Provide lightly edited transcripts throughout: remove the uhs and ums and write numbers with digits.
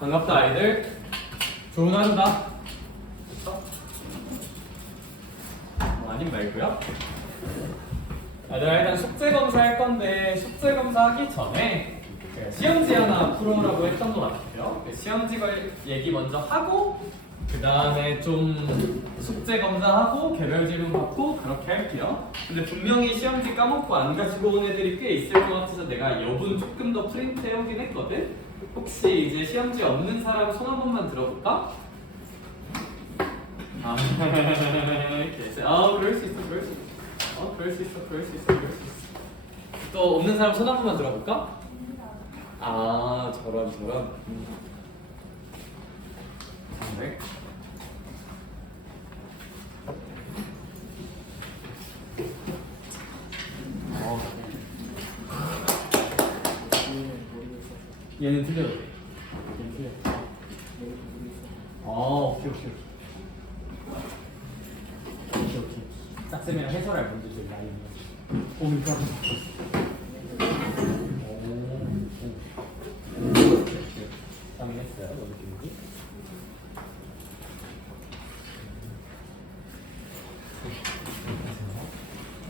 반갑다 아이들. 좋은 하루다. 그쵸? 아님 말고요. 일단 숙제 검사 할 건데 숙제 검사 하기 전에 제가 시험지 하나 풀어라고 했던 것 같아요. 시험지 얘기 먼저 하고 그 다음에 좀 숙제 검사하고 개별 질문 받고 그렇게 할게요. 근데 분명히 시험지 까먹고 안 가지고 온 애들이 꽤 있을 것 같아서 내가 여분 조금 더 프린트 해오긴 했거든. 혹시 이제 시험지 없는 사람 손 한 번만 들어볼까? 그럴 수 있어. 그럴 수 있어. 또 없는 사람 손 한 번만 들어볼까? 저런. 네. 얘는 틀려도 돼. 오케이. 짝쌤이랑 해설할 문제들 많이 있는 했어요. 너무 기분이.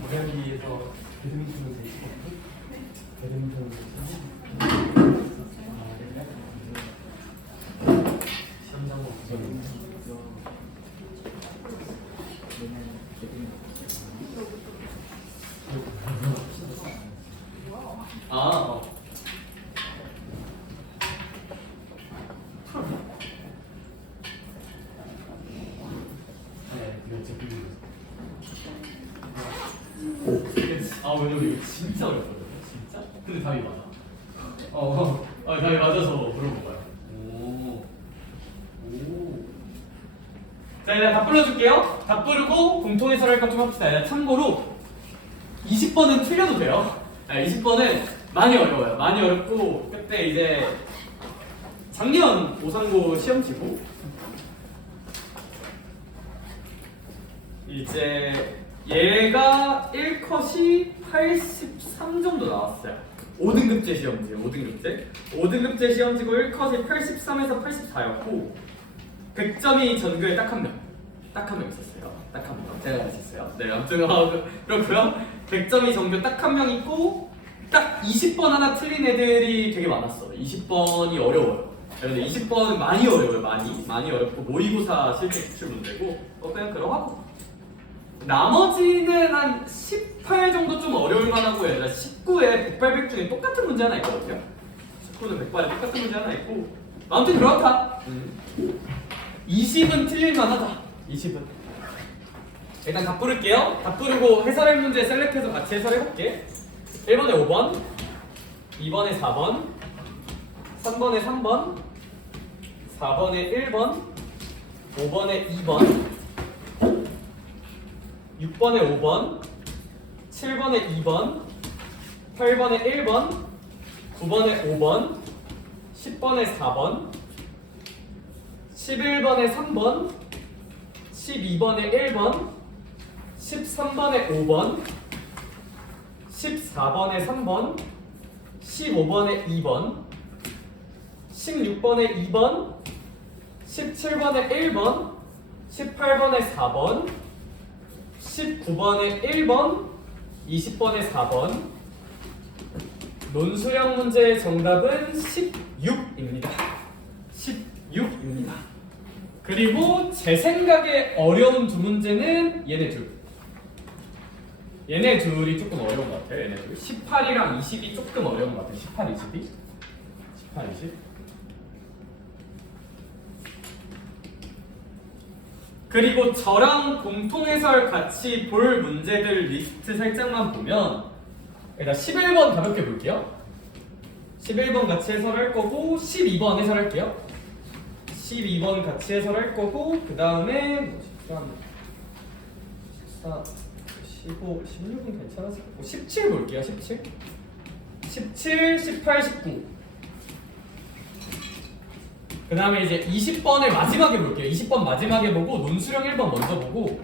모델기에서 배드민턴을 제일 좋거든. 배드민턴을 시험장고 구성입니다. 왜냐면 이거 진짜 어렵거든요. 진짜? 근데 답이 맞아. 답이 맞아서 물어본 거야. 자, 일단 답 불러줄게요. 답 부르고 공통 해설할 것 좀 합시다. 일단 참고로 20번은 틀려도 돼요. 20번은 많이 어려워요. 많이 어렵고 그때 이제 작년 오상고 시험치고 이제 얘가 1컷이 83 정도 나왔어요. 5등급제 시험지, 5등급제 시험지고 1컷이 83에서 84였고 100점이 전교에 딱 한 명 있었어요. 딱 한 명. 제가 있었어요. 네, 아무튼 그렇고요. 100점이 전교 딱 한 명 있고 딱 20번 하나 틀린 애들이 되게 많았어. 20번이 어려워요. 근데 20번은 많이 어려워요. 많이 어렵고 모의고사 실제 기출 문제고 그냥 그러하고 나머지는 한 18 정도 좀 어려울 만하고 19에 100발 100중에 똑같은 문제 하나 있거든요. 19는 100발에 똑같은 문제 하나 있고 아무튼 그렇다. 20은 틀릴만 하다. 20은 일단 답 부를게요. 답 부르고 해설할 문제 셀렉해서 같이 해설해볼게. 1번에 5번 2번에 4번 3번에 3번 4번에 1번 5번에 2번 6번에 5번 7번에 2번 8번에 1번 9번에 5번 10번에 4번 11번에 3번 12번에 1번 13번에 5번 14번에 3번 15번에 2번 16번에 2번 17번에 1번 18번에 4번 19번에 1번 20번에 4번 논술형 문제의 정답은 16입니다. 16입니다. 그리고 제 생각에 어려운 두 문제는 얘네 둘이 조금 어려운 것 같아요. 얘네 둘 18이랑 20이 조금 어려운 것 같아요. 18, 20이 18, 20 그리고 저랑 공통해설 같이 볼 문제들 리스트 살짝만 보면 일단 11번 가볍게 볼게요. 11번 같이 해설할 거고 12번 해설할게요. 12번 같이 해설할 거고 그 다음에 13, 14, 15, 16은 괜찮았을 거고 17 볼게요. 17, 18, 19 그 다음에 이제 20번을 마지막에 볼게요. 20번 마지막에 보고 논술형 1번 먼저 보고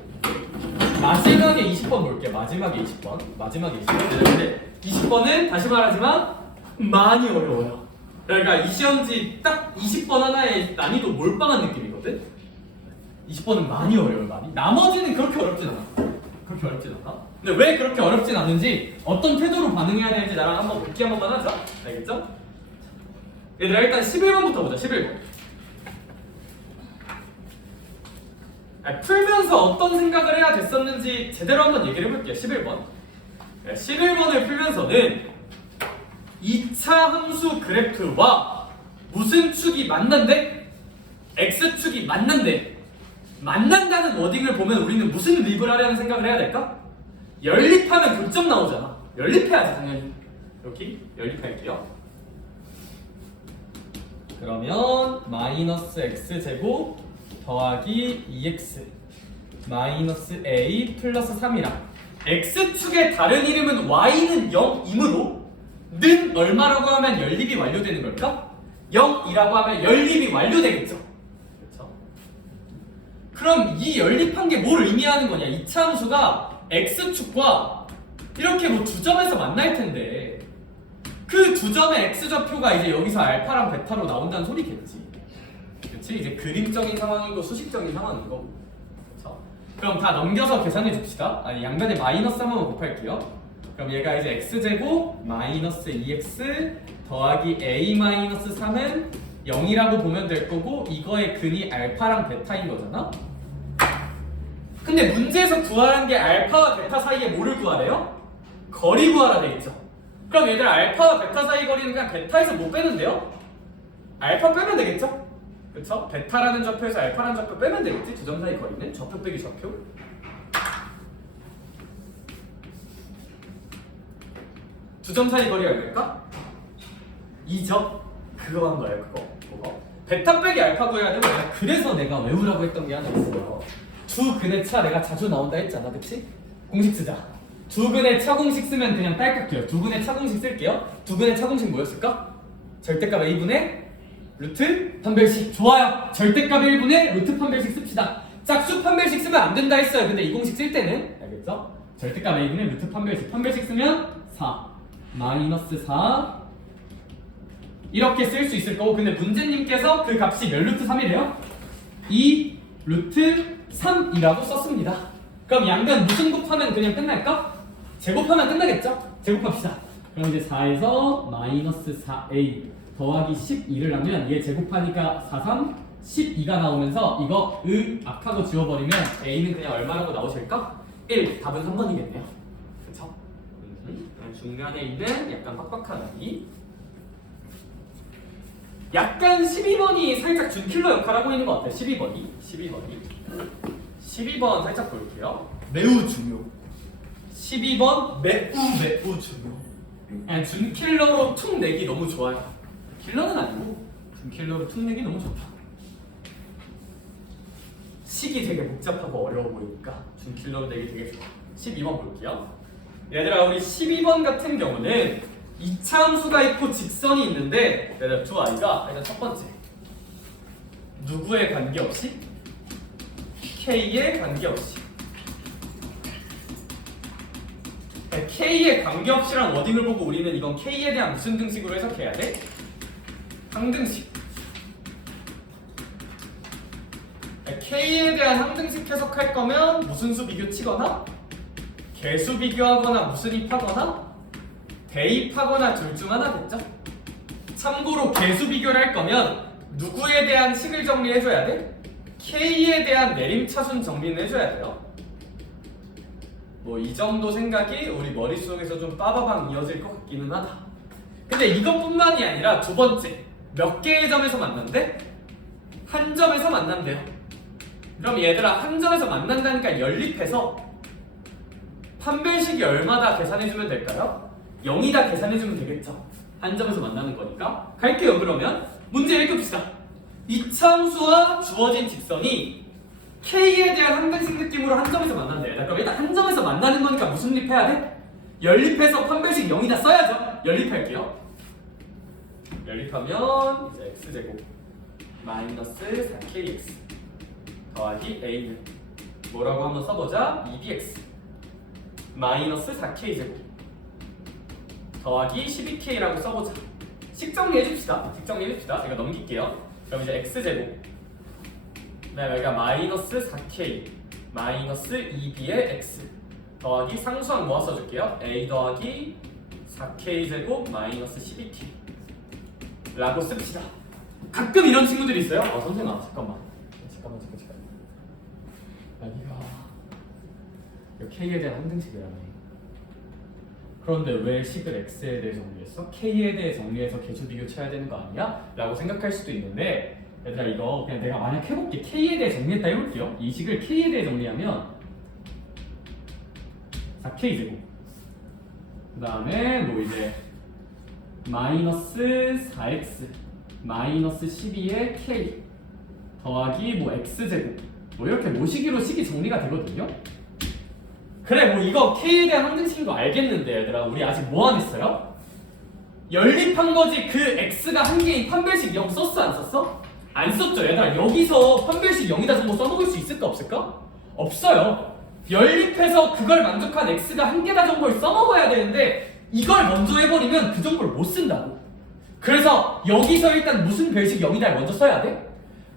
마지막에 20번 볼게요. 마지막에 20번 근데 20번은 다시 말하지만 많이 어려워요. 그러니까 이 시험지 딱 20번 하나에 난이도 몰빵한 느낌이거든? 20번은 많이 어려워요, 많이. 나머지는 그렇게 어렵진 않아. 그렇게 어렵진 않아. 근데 왜 그렇게 어렵진 않은지, 어떤 태도로 반응해야 되는지 나랑 한번 복기 한 번만 하자. 알겠죠? 얘들아, 일단 11번부터 보자, 11번. 풀면서 어떤 생각을 해야 됐었는지 제대로 한번 얘기를 해볼게요. 11번. 11번을 풀면서는 2차 함수 그래프와 무슨 축이 만난대? X축이 만난대. 만난다는 워딩을 보면 우리는 무슨 립을 하려는 생각을 해야 될까? 연립하면 교점 나오잖아. 연립해야지 당연히. 여기 연립할게요. 그러면 마이너스 x제곱 더하기 2x 마이너스 a 플러스 3이랑 x축의 다른 이름은 y는 0이므로 는 얼마라고 하면 연립이 완료되는 걸까? 0이라고 하면 연립이 완료되겠죠. 그렇죠? 그럼 이 연립한 게 뭘 의미하는 거냐? 이차 함수가 x축과 이렇게 뭐 두 점에서 만날 텐데 그 두 점의 x좌표가 이제 여기서 알파랑 베타로 나온다는 소리겠지. 그렇지? 이제 그림적인 상황이고 수식적인 상황이고. 그렇죠? 그럼 다 넘겨서 계산해 줍시다. 아니, 양변에 마이너스 한번 곱할게요. 그럼 얘가 이제 x제곱 마이너스 2x 더하기 a 마이너스 3은 0이라고 보면 될 거고 이거의 근이 알파랑 베타인 거잖아? 근데 문제에서 구하라는 게 알파와 베타 사이에 뭐를 구하래요? 거리 구하라 돼 있죠. 그럼 얘들 알파와 베타 사이 거리는 그냥 베타에서 못 빼는데요? 알파 빼면 되겠죠? 그쵸? 베타라는 좌표에서 알파라는 좌표 빼면 되겠지? 두 점 사이 거리는 좌표 빼기 좌표. 두 점 사이 거리가 얼마일까? 2점? 그거 한 거예요, 그거. 베타 빼기 알파 구해야 되고 그래서 내가 외우라고 했던 게 하나 있어요. 두 근의 차 내가 자주 나온다 했잖아, 그치? 공식 쓰자. 두 근의 차 공식 쓰면 그냥 딸깍해요. 두 근의 차 공식 쓸게요. 두 근의 차 공식 뭐였을까? 절대값 A분의 루트 판별식. 좋아요. 절대값 1분의 루트 판별식 씁시다. 짝수 판별식 쓰면 안 된다 했어요. 근데 이 공식 쓸 때는 알겠죠? 절대값 A분의 루트 판별식 쓰면 4 마이너스 4 이렇게 쓸 수 있을 거고 근데 문제님께서 그 값이 몇 루트 3이래요? 2 루트 3이라고 썼습니다. 그럼 양변 무슨 곱하면 그냥 끝날까? 제곱하면 끝나겠죠? 제곱합시다. 그럼 이제 4에서 마이너스 4a 더하기 12를 하면 얘 제곱하니까 4, 3, 12가 나오면서 이거 악하고 지워버리면 a는 그냥 얼마라고 나오실까? 1. 답은 3번이겠네요. 그쵸? 중간에 있는 약간 빡빡한 아이. 약간 12번이 살짝 준킬러 역할을 하고 있는 것 같아요. 12번 살짝 볼게요. 매우 중요. 12번 매우 중요. 아니, 준킬러로 툭 내기 너무 좋아요. 킬러는 아니고 준킬러로 툭 내기 너무 좋다. 식이 되게 복잡하고 어려워 보이니까 준킬러로 내기 되게 좋아. 12번 볼게요. 얘들아, 우리 12번 같은 경우는 2차 함수가 있고 직선이 있는데 얘들아, 두 아이가 일단 첫 번째 누구에 관계없이 K에 관계없이 K에 관계없이란 워딩을 보고 우리는 이건 K에 대한 무슨 등식으로 해석해야 돼? 항등식. K에 대한 항등식 해석할 거면 무슨 수 비교 치거나 개수 비교하거나 무슨 입하거나 대입하거나 둘 중 하나겠죠? 참고로 개수 비교를 할 거면 누구에 대한 식을 정리해줘야 돼? K에 대한 내림차순 정리는 해줘야 돼요. 뭐 이 정도 생각이 우리 머릿속에서 좀 빠바방 이어질 것 같기는 하다. 근데 이것뿐만이 아니라 두 번째, 몇 개의 점에서 만난대? 한 점에서 만난대요. 그럼 얘들아, 한 점에서 만난다니까 연립해서 판별식이 얼마다 계산해주면 될까요? 0이다 계산해주면 되겠죠. 한 점에서 만나는 거니까. 갈게요. 그러면 문제 읽읍시다. 이차함수와 주어진 직선이 K에 대한 항등식 느낌으로 한 점에서 만난대. 그럼 일단 한 점에서 만나는 거니까 무슨 립 해야 돼? 연립해서 판별식 0이다 써야죠. 연립할게요. 연립하면 이제 x제곱 마이너스 4kx 더하기 a는 뭐라고 한번 써보자. 2bx 마이너스 4k제곱 더하기 12k라고 써보자. 식 정리해줍시다. 제가 넘길게요. 그럼 이제 x제곱 그다음에 여기가 마이너스 4k 마이너스 2b의 x 더하기 상수항 모아 써줄게요. a 더하기 4k제곱 마이너스 12k 라고 씁시다. 가끔 이런 친구들이 있어요. 선생아 잠깐만 네가 k에 대한 항등식이라며. 그런데 왜 식을 x에 대해 정리했어? k에 대해 정리해서 개수 비교 쳐야 되는 거 아니야? 라고 생각할 수도 있는데 얘들아 이거 그냥 내가 만약 해볼게. k에 대해 정리했다 해볼게요. 이 식을 k에 대해 정리하면 4k제곱 그 다음에 뭐 이제 마이너스 4x 마이너스 12의 k 더하기 뭐 x제곱 뭐 이렇게 모시기로 식이 정리가 되거든요. 그래 뭐 이거 k에 대한 항등식인 거 알겠는데 얘들아 우리 아직 뭐 안 했어요? 연립한 거지. 그 x가 한 개인 판별식 0 썼어 안 썼어? 안 썼죠. 얘들아 여기서 판별식 0이다 정도 써먹을 수 있을까 없을까? 없어요. 연립해서 그걸 만족한 x가 한 개다 정도를 써먹어야 되는데 이걸 먼저 해버리면 그 정보를 못 쓴다고. 그래서 여기서 일단 무슨 별식 0이다를 먼저 써야 돼?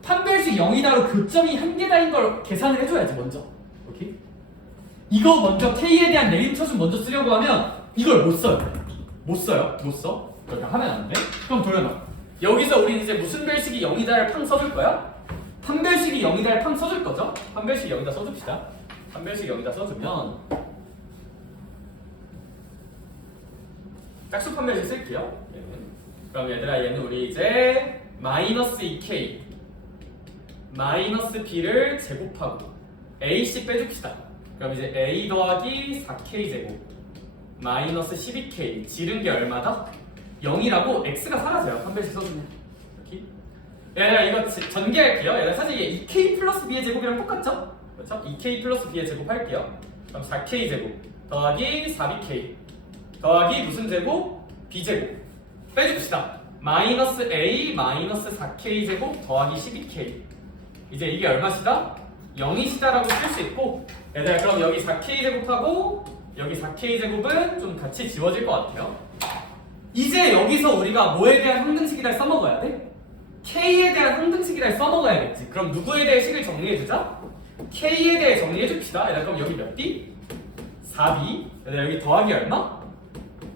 판별식 0이다로 교점이 한 개다인 걸 계산을 해줘야지 먼저. 오케이? 이거 먼저 k에 대한 내림처분 먼저 쓰려고 하면 이걸 못 써요. 못 써. 그러니까 하면 안 돼. 그럼 돌려놔. 여기서 우리 이제 무슨 별식이 0이다를 팡 써줄 거야? 판별식이 0이다를 팡 써줄 거죠? 판별식 0이다 써줍시다. 판별식 0이다 써주면 짝수 판별식 쓸게요. 그럼 얘들아 얘는 우리 이제 마이너스 2k 마이너스 b를 제곱하고 a씩 빼줍시다. 그럼 이제 a 더하기 4k 제곱 마이너스 12k 지른 게 얼마다? 0이라고 x가 사라져요. 판별식 써주면. 이렇게. 얘들아 이거 전개할게요. 얘들아 사실 이게 2k 플러스 b의 제곱이랑 똑같죠? 그렇죠? 2k 플러스 b의 제곱 할게요. 그럼 4k 제곱 더하기 4bk 더하기 무슨 제곱? b제곱 빼줍시다. 마이너스 a 마이너스 4k 제곱 더하기 12k 이제 이게 얼마시다? 0이시다라고 쓸 수 있고 얘들아 그럼 여기 4k 제곱하고 여기 4k 제곱은 좀 같이 지워질 것 같아요. 이제 여기서 우리가 뭐에 대한 항등식이라 써먹어야 돼? k에 대한 항등식이라 써먹어야겠지. 그럼 누구에 대해 식을 정리해주자? k에 대해 정리해줍시다. 얘들아 그럼 여기 몇 b? 4b 얘들아 여기 더하기 얼마?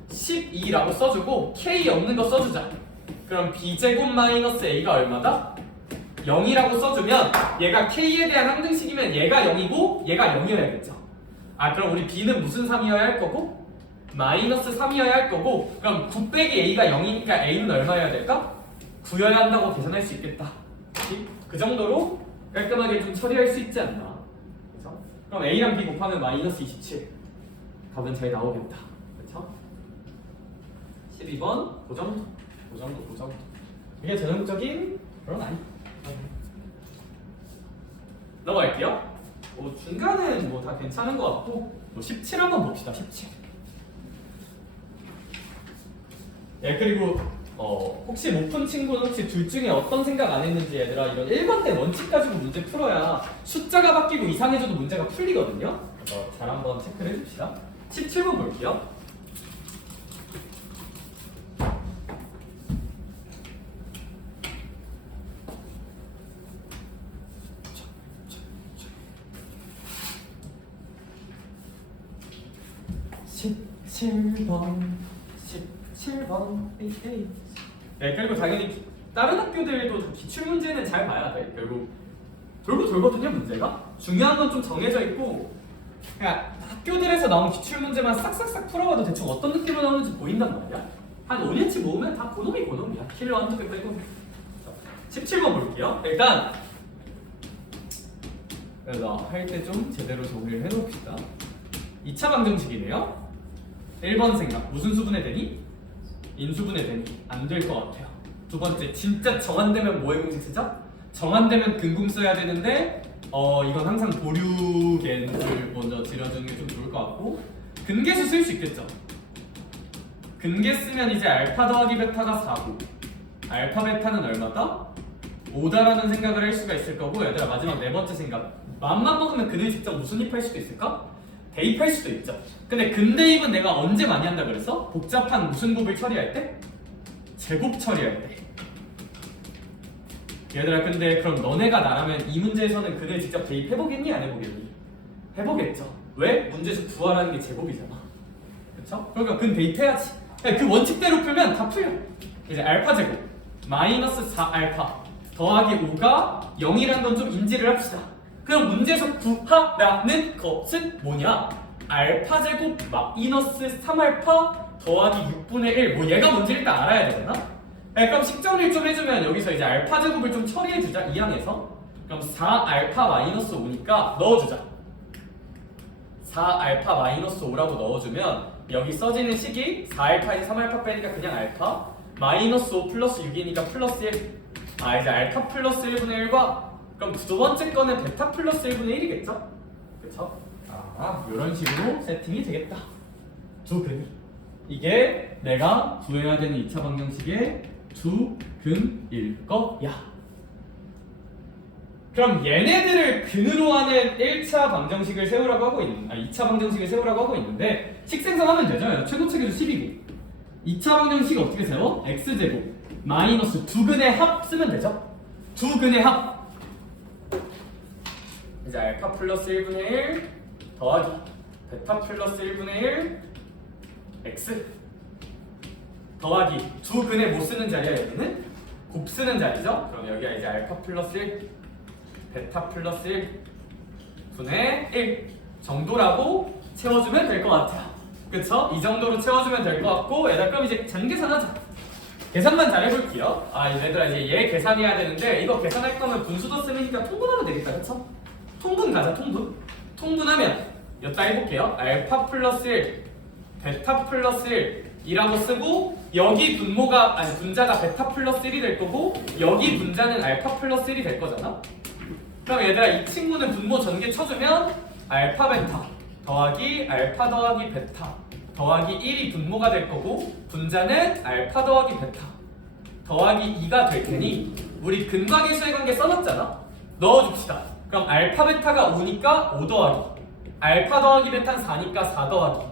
12라고 써주고 k 없는 거 써주자. 그럼 b제곱 마이너스 a가 얼마다? 0이라고 써주면 얘가 k에 대한 항등식이면 얘가 0이고 얘가 0이어야겠죠. 그럼 우리 b는 무슨 3이어야 할 거고? 마이너스 3이어야 할 거고 그럼 9 빼기 a가 0이니까 a는 얼마여야 될까? 9여야 한다고 계산할 수 있겠다. 그 정도로 깔끔하게 좀 처리할 수 있지 않나. 그렇죠? 그럼 a랑 b 곱하면 마이너스 27 답은 잘 나오겠다. 그렇죠? 12번 그 정도. 이게 전형적인 그런 아니. 넘어갈게요. 중간은 뭐 다 괜찮은 것 같고 17 한번 봅시다. 17. 예 그리고 혹시 못 푼 친구는 혹시 둘 중에 어떤 생각 안 했는지 얘들아 이런 1번 때 원칙 가지고 문제 풀어야 숫자가 바뀌고 이상해져도 문제가 풀리거든요. 그래서 잘 한번 체크를 해줍시다. 17번 볼게요. 네, 그리고 당연히 다른 학교들도 기출 문제는 잘 봐야 돼. 결국 돌고 돌거든요 문제가. 중요한 건 좀 정해져 있고 그냥 학교들에서 나온 기출 문제만 싹싹싹 풀어봐도 대충 어떤 느낌으로 나오는지 보인단 말이야. 한 5년치 모으면 다 고놈이야. 킬러 한두 개 빼고. 17번 볼게요. 일단 그래서 할 때 좀 제대로 정리를 해놓읍시다. 2차 방정식이네요. 1번 생각 무슨 수분해 되니? 인수분해 되니? 안 될 것 같아요. 두 번째 진짜 정한되면 뭐의 공식 쓰자? 정한되면 근공 써야 되는데 이건 항상 보류계를 먼저 들여주는 게 좀 좋을 것 같고 근계수 쓸 수 있겠죠? 근계 쓰면 이제 알파 더하기 베타가 4고 알파 베타는 얼마다? 5다라는 생각을 할 수가 있을 거고 얘들아 마지막 네 번째 생각 맘만 먹으면 근을 직접 무순입할 수도 있을까? 대입할 수도 있죠. 근데 근대입은 내가 언제 많이 한다 그랬어? 복잡한 무슨 곱을 처리할 때? 제곱 처리할 때. 얘들아 근데 그럼 너네가 나라면 이 문제에서는 근을 직접 대입해보겠니? 안 해보겠니? 해보겠죠. 왜? 문제에서 구하라는 게 제곱이잖아. 그쵸? 그러니까 근 대입해야지. 그 원칙대로 풀면 다 풀려. 이제 알파 제곱 마이너스 4알파 더하기 5가 0이란 건 좀 인지를 합시다. 그럼 문제에서 구하라는 것은 뭐냐? 알파 제곱 마이너스 3알파 더하기 6분의 1. 뭐 얘가 뭔지 일단 알아야 되잖아. 그럼 식정리를 좀 해주면 여기서 이제 알파 제곱을 좀 처리해주자. 이 항에서. 그럼 4알파 마이너스 5니까 넣어주자. 4알파 마이너스 5라고 넣어주면 여기 써지는 식이 4알파에서 3알파 빼니까 그냥 알파 마이너스 5 플러스 6이니까 플러스 1. 이제 알파 플러스 1분의 1과 그럼 두 번째 거는 베타 플러스 1분의 1이겠죠? 그쵸? 이런 식으로 세팅이 되겠다. 두 근이. 이게 내가 구해야 되는 2차 방정식의 두 근일 거야. 그럼 얘네들을 근으로 하는 1차 방정식을 세우라고 하고 2차 방정식을 세우라고 하고 있는데 식생성하면 되죠. 최고체계도 10이고 2차 방정식 어떻게 세워? x제곱 마이너스 두 근의 합 쓰면 되죠. 두 근의 합 이제 알파 플러스 1분의 1 더하기 베타 플러스 1분의 1 x 더하기 두 근에 못 쓰는 자리야. 여기는 곱 쓰는 자리죠. 그럼 여기가 이제 알파 플러스 1 베타 플러스 1 분의 1 정도라고 채워주면 될 것 같아요. 그쵸? 이 정도로 채워주면 될 것 같고 얘들아 그럼 이제 잔계산하자. 계산만 잘 해볼게요. 얘들아 이제 얘 계산해야 되는데 이거 계산할 거면 분수도 쓰니까 통분하면 되겠다. 그쵸? 통분 가자. 통분하면 여기다 해볼게요. 알파 플러스 1 베타 플러스 1이라고 쓰고 여기 분자가 베타 플러스 1이 될 거고 여기 분자는 알파 플러스 1이 될 거잖아. 그럼 얘들아 이 친구는 분모 전개 쳐주면 알파 베타 더하기 알파 더하기 베타 더하기 1이 분모가 될 거고 분자는 알파 더하기 베타 더하기 2가 될 테니 우리 근과 계수의 관계 써놨잖아. 넣어줍시다. 그럼 알파 베타가 5니까 5 더하기 알파 더하기 베타는 4니까 4 더하기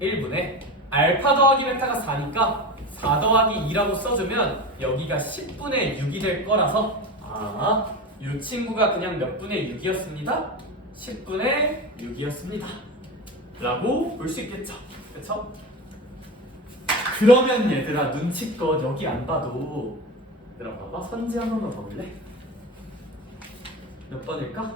1분의 알파 더하기 베타가 4니까 4 더하기 2라고 써주면 여기가 10분의 6이 될 거라서 이 친구가 그냥 몇 분의 6이었습니다. 10분의 6이었습니다. 라고 볼 수 있겠죠. 그쵸? 그러면 얘들아 눈치껏 여기 안 봐도 얘들아 봐봐. 선지 한 번만 봐볼래? 몇 번일까?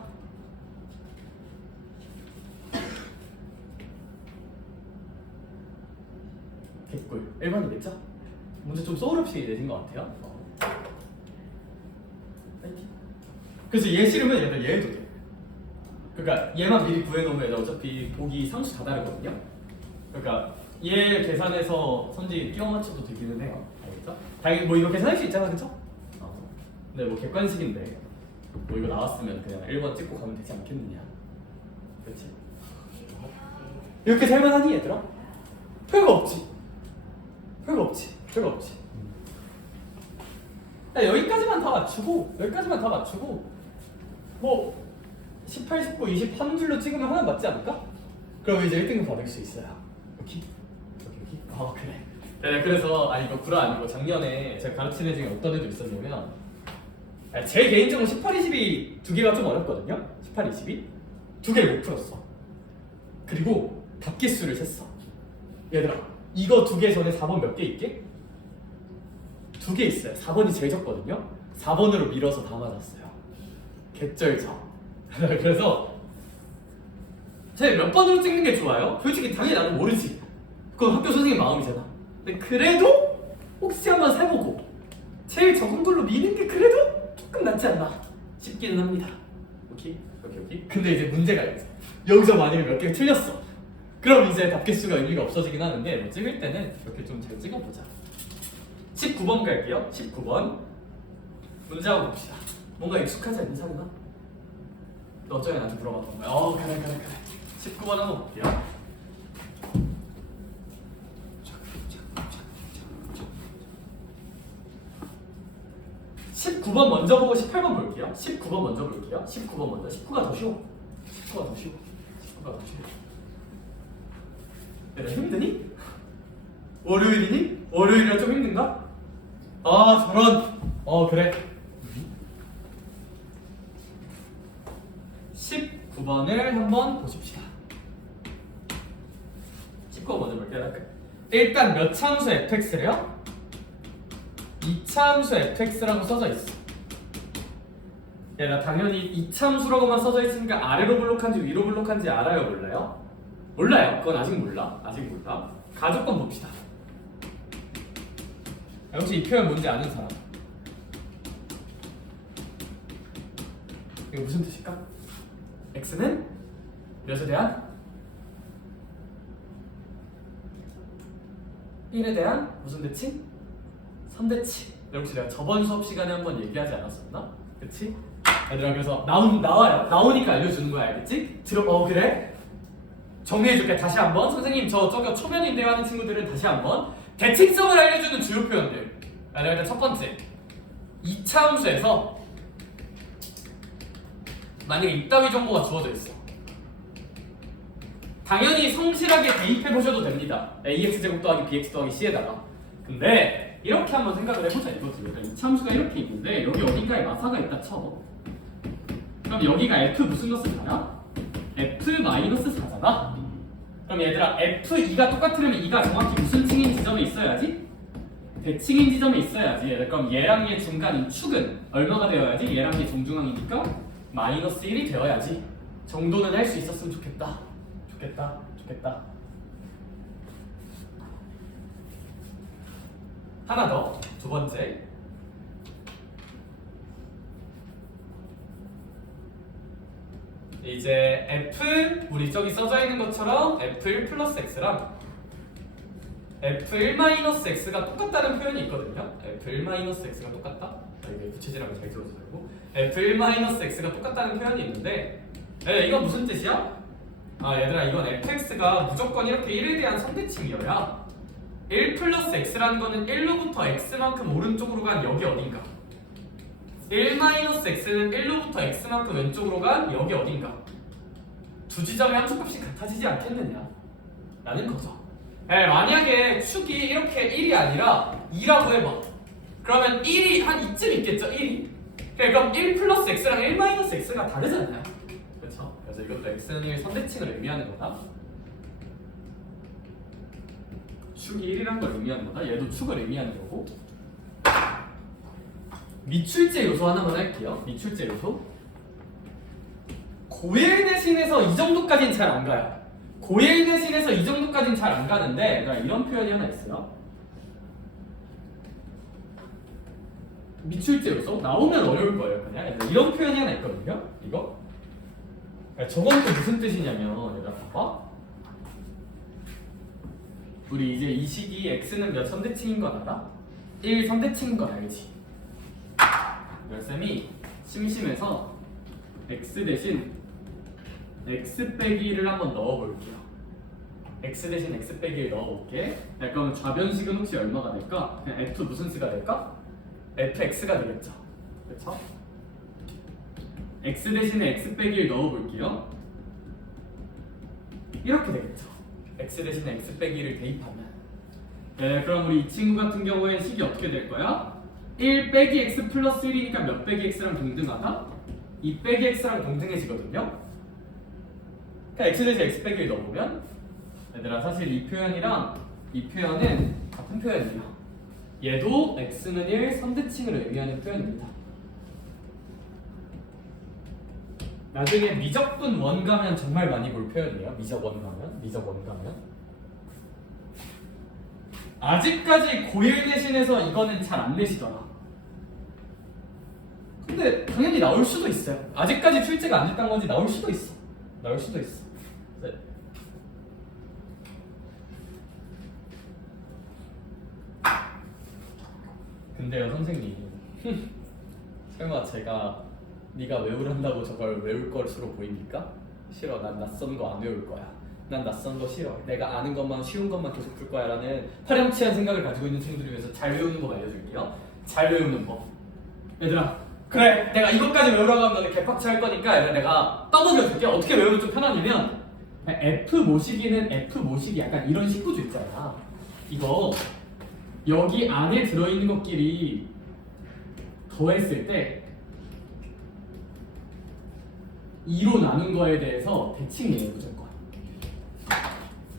개꿀 1번이겠죠? 문제 좀 소울없이 내신 것 같아요. 그래서 얘 싫으면 얘들 얘 해도 돼. 그러니까 얘만 미리 구해놓으면 어차피 보기 상수 다 다르거든요. 그러니까 얘 계산해서 선지 끼워 맞춰도 되기는 해요. 알겠죠? 당연히 뭐 이거 계산할 수 있잖아, 그쵸? 근데 뭐 객관식인데 뭐 이거 나왔으면 그냥 1번 찍고 가면 되지 않겠느냐. 그렇지? 이렇게 살만하니 얘들아? 별거 없지. 여기까지만 다 맞추고 뭐 18, 19, 20 한 줄로 찍으면 하나 맞지 않을까? 그럼 이제 1등급 받을 수 있어요. 여기? 그래. 네, 그래서 이거 구라 아니고 작년에 제가 가르친 애 중에 어떤 애도 있었냐면 제 개인적으로 18, 20이 두 개가 좀 어렵거든요. 18, 20이 두 개를 못 풀었어. 그리고 답기수를 셌어. 얘들아 이거 두 개 전에 4번 몇 개 있게? 두 개 있어요. 4번이 제일 적거든요. 4번으로 밀어서 다 맞았어요. 개쩔죠. 그래서 제가 몇 번으로 찍는 게 좋아요? 솔직히 당연히 나는 모르지. 그건 학교 선생님 마음이잖아. 근데 그래도 혹시 한번 세보고 제일 적은 걸로 미는 게 그래도 조금 낫지 않나 싶기는 합니다. 오케이? 근데 이제 문제가 있어. 여기서 만약에 몇 개 틀렸어. 그럼 이제 답개수가 의미가 없어지긴 하는데 뭐 찍을 때는 이렇게 좀 잘 찍어보자. 19번 갈게요. 19번 문제 한번 봅시다. 뭔가 익숙하지 않니 사람아? 너 어쩌면 나한테 물어봤던 거야. 그래. 19번 한번 볼게요. (19번) 먼저 보고 18번 볼게요. 19번 먼저 볼게요. 19번 먼저. 19가 더 쉬워. 얘들아 힘드니? 월요일이니? 월요일이라 좀 힘든가? 아 저런. 그래. 19번을 한번 보십시다. 19번 먼저 볼게요. 일단 몇 차함수 fx래요? 2차함수 fx라고 써져 있어. 나 당연히 2차함수라고만 써져 있으니까 아래로 블록한지 위로 블록한지 알아요? 몰라요? 몰라요. 그건 아직 몰라. 가족권 봅시다. 혹시 이 표현 뭔지 아는 사람? 이거 무슨 뜻일까? x는 몇에 대한? 1에 대한 무슨 대칭? 선대칭. 혹시 내가 저번 수업 시간에 한번 얘기하지 않았었나? 그치? 얘들아 그래서 나와요. 나오니까 알려주는 거야. 알겠지? 그래? 정리해줄게. 다시 한번 선생님 저기 초면인데요 하는 친구들은 다시 한번 대칭성을 알려주는 주요 표현들. 일단 첫 번째 2차 함수에서 만약에 이따위 정보가 주어져 있어. 당연히 성실하게 대입해보셔도 됩니다. ax제곱 더하기 bx 더하기 c에다가. 근데 이렇게 한번 생각을 해보자 이거지. 2차 함수가 이렇게 있는데 여기 어딘가에 마사가 있다 쳐. 그럼 여기가 f 무슨 거스 4야? f 마이너스 4잖아. 그럼 얘들아 f2가 똑같으려면 2가 정확히 무슨 층인 지점에 있어야지? 대칭인 지점에 있어야지. 그럼 얘랑 얘 중간인 축은 얼마가 되어야지? 얘랑 얘 정중앙이니까 마이너스 1이 되어야지. 정도는 할 수 있었으면 좋겠다. 좋겠다. 하나 더. 두 번째. 이제 f 우리 저기 써져 있는 것처럼 f1 플러스 x랑 f1 마이너스 x가 똑같다는 표현이 있거든요. f1 마이너스 x가 똑같다? 이게 부채질하면 잘 들어서 되고 f1 마이너스 x가 똑같다는 표현이 있는데 이건 무슨 뜻이야? 얘들아 이건 fx가 무조건 이렇게 1에 대한 선대칭이어야 1 플러스 x라는 거는 1로부터 x만큼 오른쪽으로 간 여기 어딘가 1 마이너스 x는 1로부터 x만큼 왼쪽으로 간 여기 어딘가 두 지점의 함수값이 같아지지 않겠느냐 라는 거죠. 만약에 축이 이렇게 1이 아니라 2라고 해봐. 그러면 1이 한 이쯤 있겠죠? 1이? 그럼 1 플러스 x랑 1 마이너스 x가 다르잖아요. 그렇죠? 그래서 이것도 x는 1 선대칭을 의미하는 거다. 축이 1이란 걸 의미하는 거다. 얘도 축을 의미하는 거고. 미출제 요소 하나만 할게요. 미출제 요소. 고일 대신해서 이 정도까지는 잘 안 가요. 고일 대신해서 이 정도까지는 잘 안 가는데 이런 표현이 하나 있어요. 미출제 요소 나오면 어려울 거예요. 그냥 이런 표현이 하나 있거든요. 이거 저건 또 무슨 뜻이냐면 얘들아 봐봐. 우리 이제 이 식이 x는 몇 선대칭인 건 알아? 1 선대칭인 건 알지? 쌤이 심심해서 x 대신 x 빼기 1을 한번 넣어볼게요. x 대신 x 빼기 1 넣어볼게. 그러면 좌변식은 혹시 얼마가 될까? 그냥 f 무슨 수가 될까? fx가 되겠죠. 그렇죠? x 대신에 x 빼기 1 넣어볼게요. 이렇게 되겠죠. x 대신에 x 빼기 1을 대입하면. 그럼 우리 이 친구 같은 경우에 식이 어떻게 될 거야? 1 빼기 x 플러스 1이니까 몇 빼기 x랑 동등하다? 2 빼기 x랑 동등해지거든요. 그러니까 x 대신 x 빼기 1 넣어보면 얘들아 사실 이 표현이랑 이 표현은 같은 표현이에요. 얘도 x는 1 선대칭을 의미하는 표현입니다. 나중에 미적분 원 가면 정말 많이 볼 표현이에요. 미적 원 가면 아직까지 고일 대신해서 이거는 잘 안 내시더라. 근데 당연히 나올 수도 있어요. 아직까지 출제가 안 됐던 건지 나올 수도 있어. 네. 근데요 선생님 설마 제가 네가 외우란다고 저걸 외울 것으로 보입니까? 싫어. 난 낯선 거 안 외울 거야. 난 낯선 거 싫어. 내가 아는 것만 쉬운 것만 계속 풀 거야 라는 파렴치한 생각을 가지고 있는 친구들을 위해서 잘 외우는 법 알려줄게요. 잘 외우는 법. 얘들아 그래 내가 이것까지 외우라고 하면 너네 개빡치 할 거니까 내가 떠먹여줄게. 어떻게 외우면 좀 편하냐면 F 모시기는 F 모시기 약간 이런 식구조 있잖아. 이거 여기 안에 들어있는 것끼리 더했을 때 2로 나눈 거에 대해서 대칭이에요, 무조건.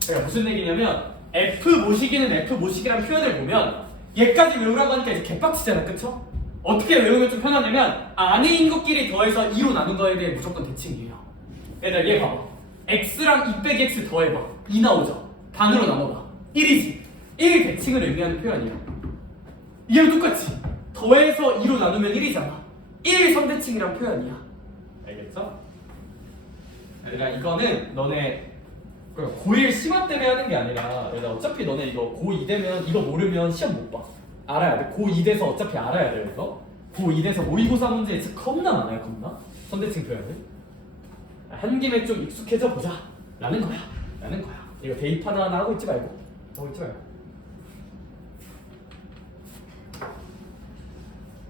그러니까 무슨 얘기냐면 F 모시기는 F 모시기란 표현을 보면 얘까지 외우라고 하니까 이제 개빡치잖아, 그쵸? 어떻게 외우면 좀 편하냐면 안에 있는 것끼리 더해서 2로 나눈 거에 대해 무조건 대칭이에요. 얘들아, 얘 봐봐. X랑 2 빼기 X 더해봐. 2 나오죠? 반으로 나눠봐. 1이지. 1 대칭을 의미하는 표현이에요. 얘랑 똑같이 더해서 2로 나누면 1이잖아. 1 선대칭이란 표현이야. 알겠어? 얘들아, 이거는 너네 고1 심화 때문에 하는 게 아니라 얘들아, 어차피 너네 이거 고2 되면 이거 모르면 시험 못 봐. 알아야 돼. 고2 돼서 어차피 알아야 돼. 이거 고2 돼서 모의고사 문제 진짜 겁나 많아요. 겁나 선대칭 표현을 한 김에 좀 익숙해져 보자 라는 거야. 이거 대입 하나 하고 있지 말고.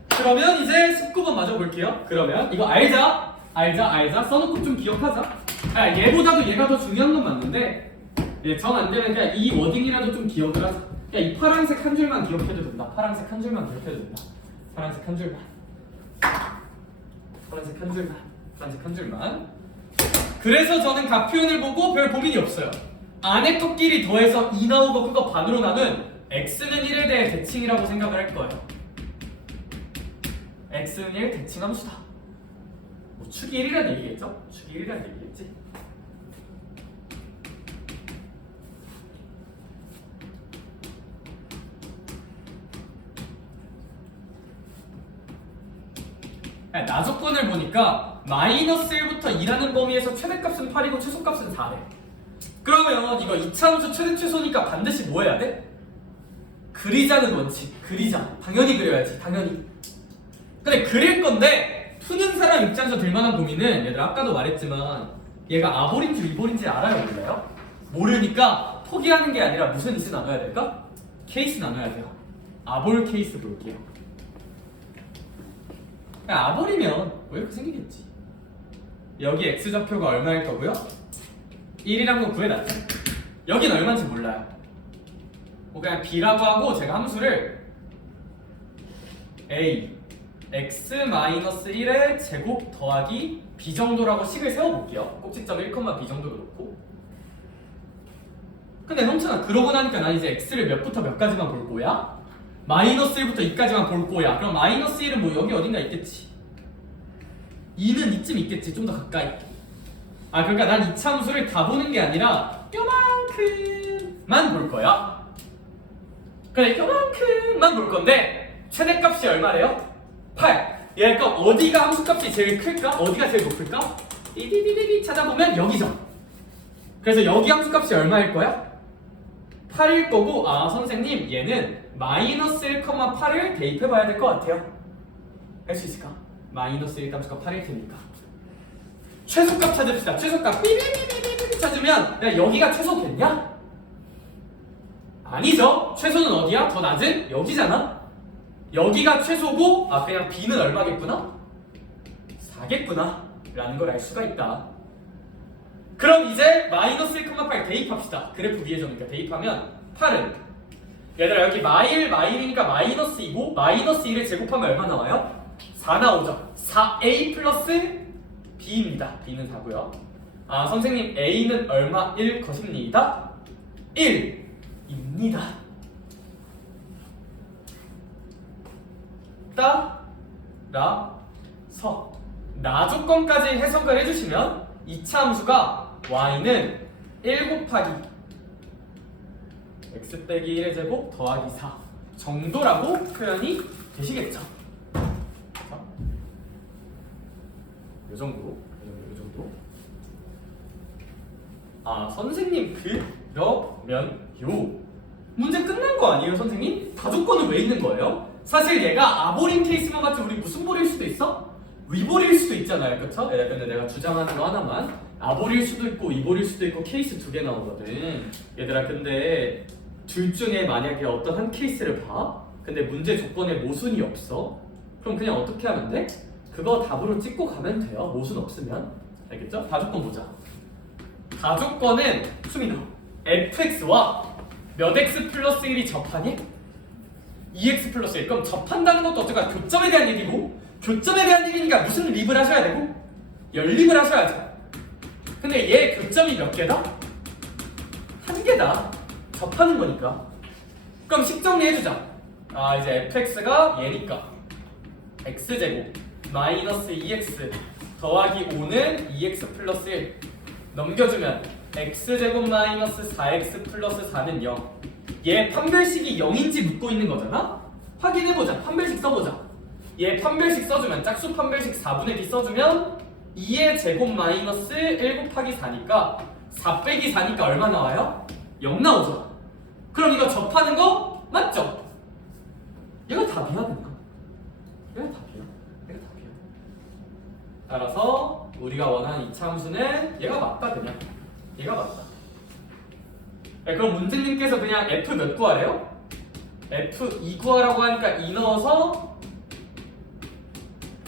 그러면 이제 19번 맞아 볼게요. 그러면 이거 알자. 써놓고 좀 기억하자. 얘보다도 얘가 더 중요한 건 맞는데 정 안 되면 그냥 이 워딩이라도 좀 기억을 하자. 그냥 이 파란색 한 줄만 기억해도 된다. 파란색 한 줄만. 그래서 저는 각 표현을 보고 별 고민이 없어요. 안에 것끼리 더해서 2 나오고 그거 반으로 나눈 x는 1에 대해 대칭이라고 생각을 할 거예요. x는 1 대칭 함수다. 뭐 축이 1이라는 얘기겠죠? 나조건을 보니까 마이너스 1부터 2라는 범위에서 최대값은 8이고 최소값은 4래. 그러면 이거 이차함수 최대 최소니까 반드시 뭐 해야 돼? 그리자는 원칙. 그리자. 당연히 그려야지. 근데 그릴 건데 푸는 사람 입장에서 들만한 고민은 얘들 아까도 말했지만 얘가 아볼인지 위볼인지 알아요, 몰라요? 모르니까 포기하는 게 아니라 무슨 이스 나눠야 될까? 케이스 나눠야 돼요. 아볼 케이스 볼게요. 아볼이면 뭐 이렇게 생기겠지. 여기 x좌표가 얼마일 거고요? 1이란 거 구해놨죠? 여긴 얼마인지 몰라요. 뭐 그냥 b라고 하고 제가 함수를 a x-1의 제곱 더하기 b 정도라고 식을 세워볼게요. 꼭지점 1, b 정도로 놓고. 근데 형찬아, 그러고 나니까 난 이제 x를 몇부터 몇까지만 볼 거야? 마이너스 1부터 2까지만 볼 거야. 그럼 마이너스 1은 뭐 여기 어딘가 있겠지. 2는 이쯤 있겠지. 좀 더 가까이. 그러니까 난 이차 함수를 다 보는 게 아니라 요만큼만 볼 거야. 그래, 요만큼만 볼 건데 최대값이 얼마래요? 8. 그러니까 어디가 함수값이 제일 클까? 어디가 제일 높을까? 띠디디디디 찾아보면 여기죠. 그래서 여기 함수값이 얼마일 거야? 8일 거고, 선생님 얘는 마이너스 1,8을 대입해봐야 될 것 같아요. 할 수 있을까? 마이너스 1 함수가 8일 테니까 최소값 찾읍시다. 최소값 삐삐삐삐삐 찾으면 야, 여기가 최소겠냐? 아니죠. 최소는 어디야? 더 낮은? 여기잖아. 여기가 최소고 그냥 b는 얼마겠구나? 4겠구나 라는 걸 알 수가 있다. 그럼 이제 마이너스 1,8 대입합시다. 그래프 위에 적으니까 대입하면 8은 얘들아 여기 마일이니까 마이너스 2고 마이너스 1을 제곱하면 얼마 나와요? 4 나오죠. 4a 플러스 b입니다. b는 4고요. 선생님 a는 얼마일 것입니다? 1입니다. 따라서 나조건까지 해석을 해주시면 2차 함수가 y는 1 곱하기 x 빼기 1의 제곱 더하기 4 정도라고 표현이 되시겠죠. 요 정도. 선생님 그러면요 문제 끝난 거 아니에요, 선생님? 다조건은 왜 있는 거예요? 사실 얘가 아볼인 케이스만 같지 우리 무슨 볼일 수도 있어? 위볼일 수도 있잖아요, 그쵸? 근데 내가 주장하는 거 하나만 아볼일 수도 있고 위볼일 수도 있고 케이스 2개 나오거든. 얘들아 근데 둘 중에 만약에 어떤 한 케이스를 봐? 근데 문제 조건에 모순이 없어? 그럼 그냥 어떻게 하면 돼? 그거 답으로 찍고 가면 돼요. 모순 없으면. 알겠죠? 다조건 보자. 다조건은 수민아 fx와 몇 x 플러스 1이 접하니? 2x 플러스 1. 그럼 접한다는 것도 어쨌거나 교점에 대한 얘기고, 교점에 대한 얘기니까 무슨 립을 하셔야 되고? 연립을 하셔야죠. 근데 얘 교점이 몇 개다? 한 개다. 접하는 거니까. 그럼 식 정리해주자. 아, 이제 fx가 얘니까 x제곱 마이너스 2x 더하기 5는 2x 플러스 1 넘겨주면 x제곱 마이너스 4x 플러스 4는 0. 얘 판별식이 0인지 묻고 있는 거잖아? 확인해보자. 판별식 써보자. 얘 판별식 써주면 짝수 판별식 4분의 d 써주면 2의 제곱 마이너스 1 곱하기 4니까 4 빼기 4니까 얼마 나와요? 0 나오죠. 그럼 이거 접하는 거 맞죠? 얘가 답이야 그냥. 얘가 답이야. 얘가 답이야. 따라서 우리가 원하는 이차함수는 얘가 맞다 그냥. 얘가 맞다. 네, 그럼 문제님께서 그냥 f 몇 구하래요? f 2 구하라고 하니까 2 넣어서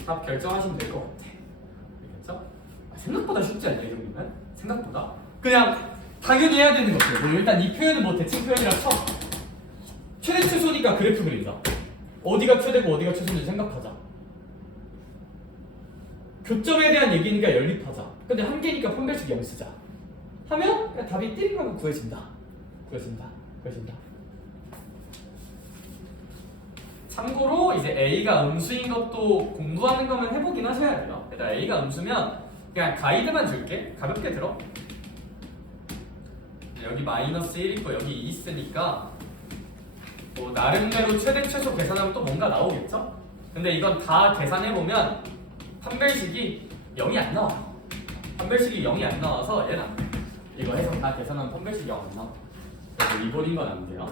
답 결정하시면 될 것 같아. 알겠죠? 생각보다 쉽지 않냐 이 정도면? 생각보다? 그냥 당연히 해야 되는 것들. 뭐 일단 이 표현은 뭐 대칭 표현이라 쳐. 최대 최소니까 그래프 그린다. 어디가 최대고 어디가 최소인지 생각하자. 교점에 대한 얘기니까 연립하자. 근데 한 개니까 판별식 0 쓰자. 하면 그냥 답이 띠링하고 구해진다. 구해진다. 참고로 이제 A가 음수인 것도 공부하는 거면 해보긴 하셔야 돼요. 일단 A가 음수면 그냥 가이드만 줄게. 가볍게 들어. 여기 마이너스 1 있고 여기 2 있으니까 뭐 나름대로 최대 최소 계산하면 또 뭔가 나오겠죠? 근데 이건 다 계산해보면 판별식이 0이 안 나와. 판별식이 0이 안 나와서 얘는 안 돼. 이거 해서 다 계산하면 판별식이 0 안 나와. 그래서 리볼인 건 안 돼요.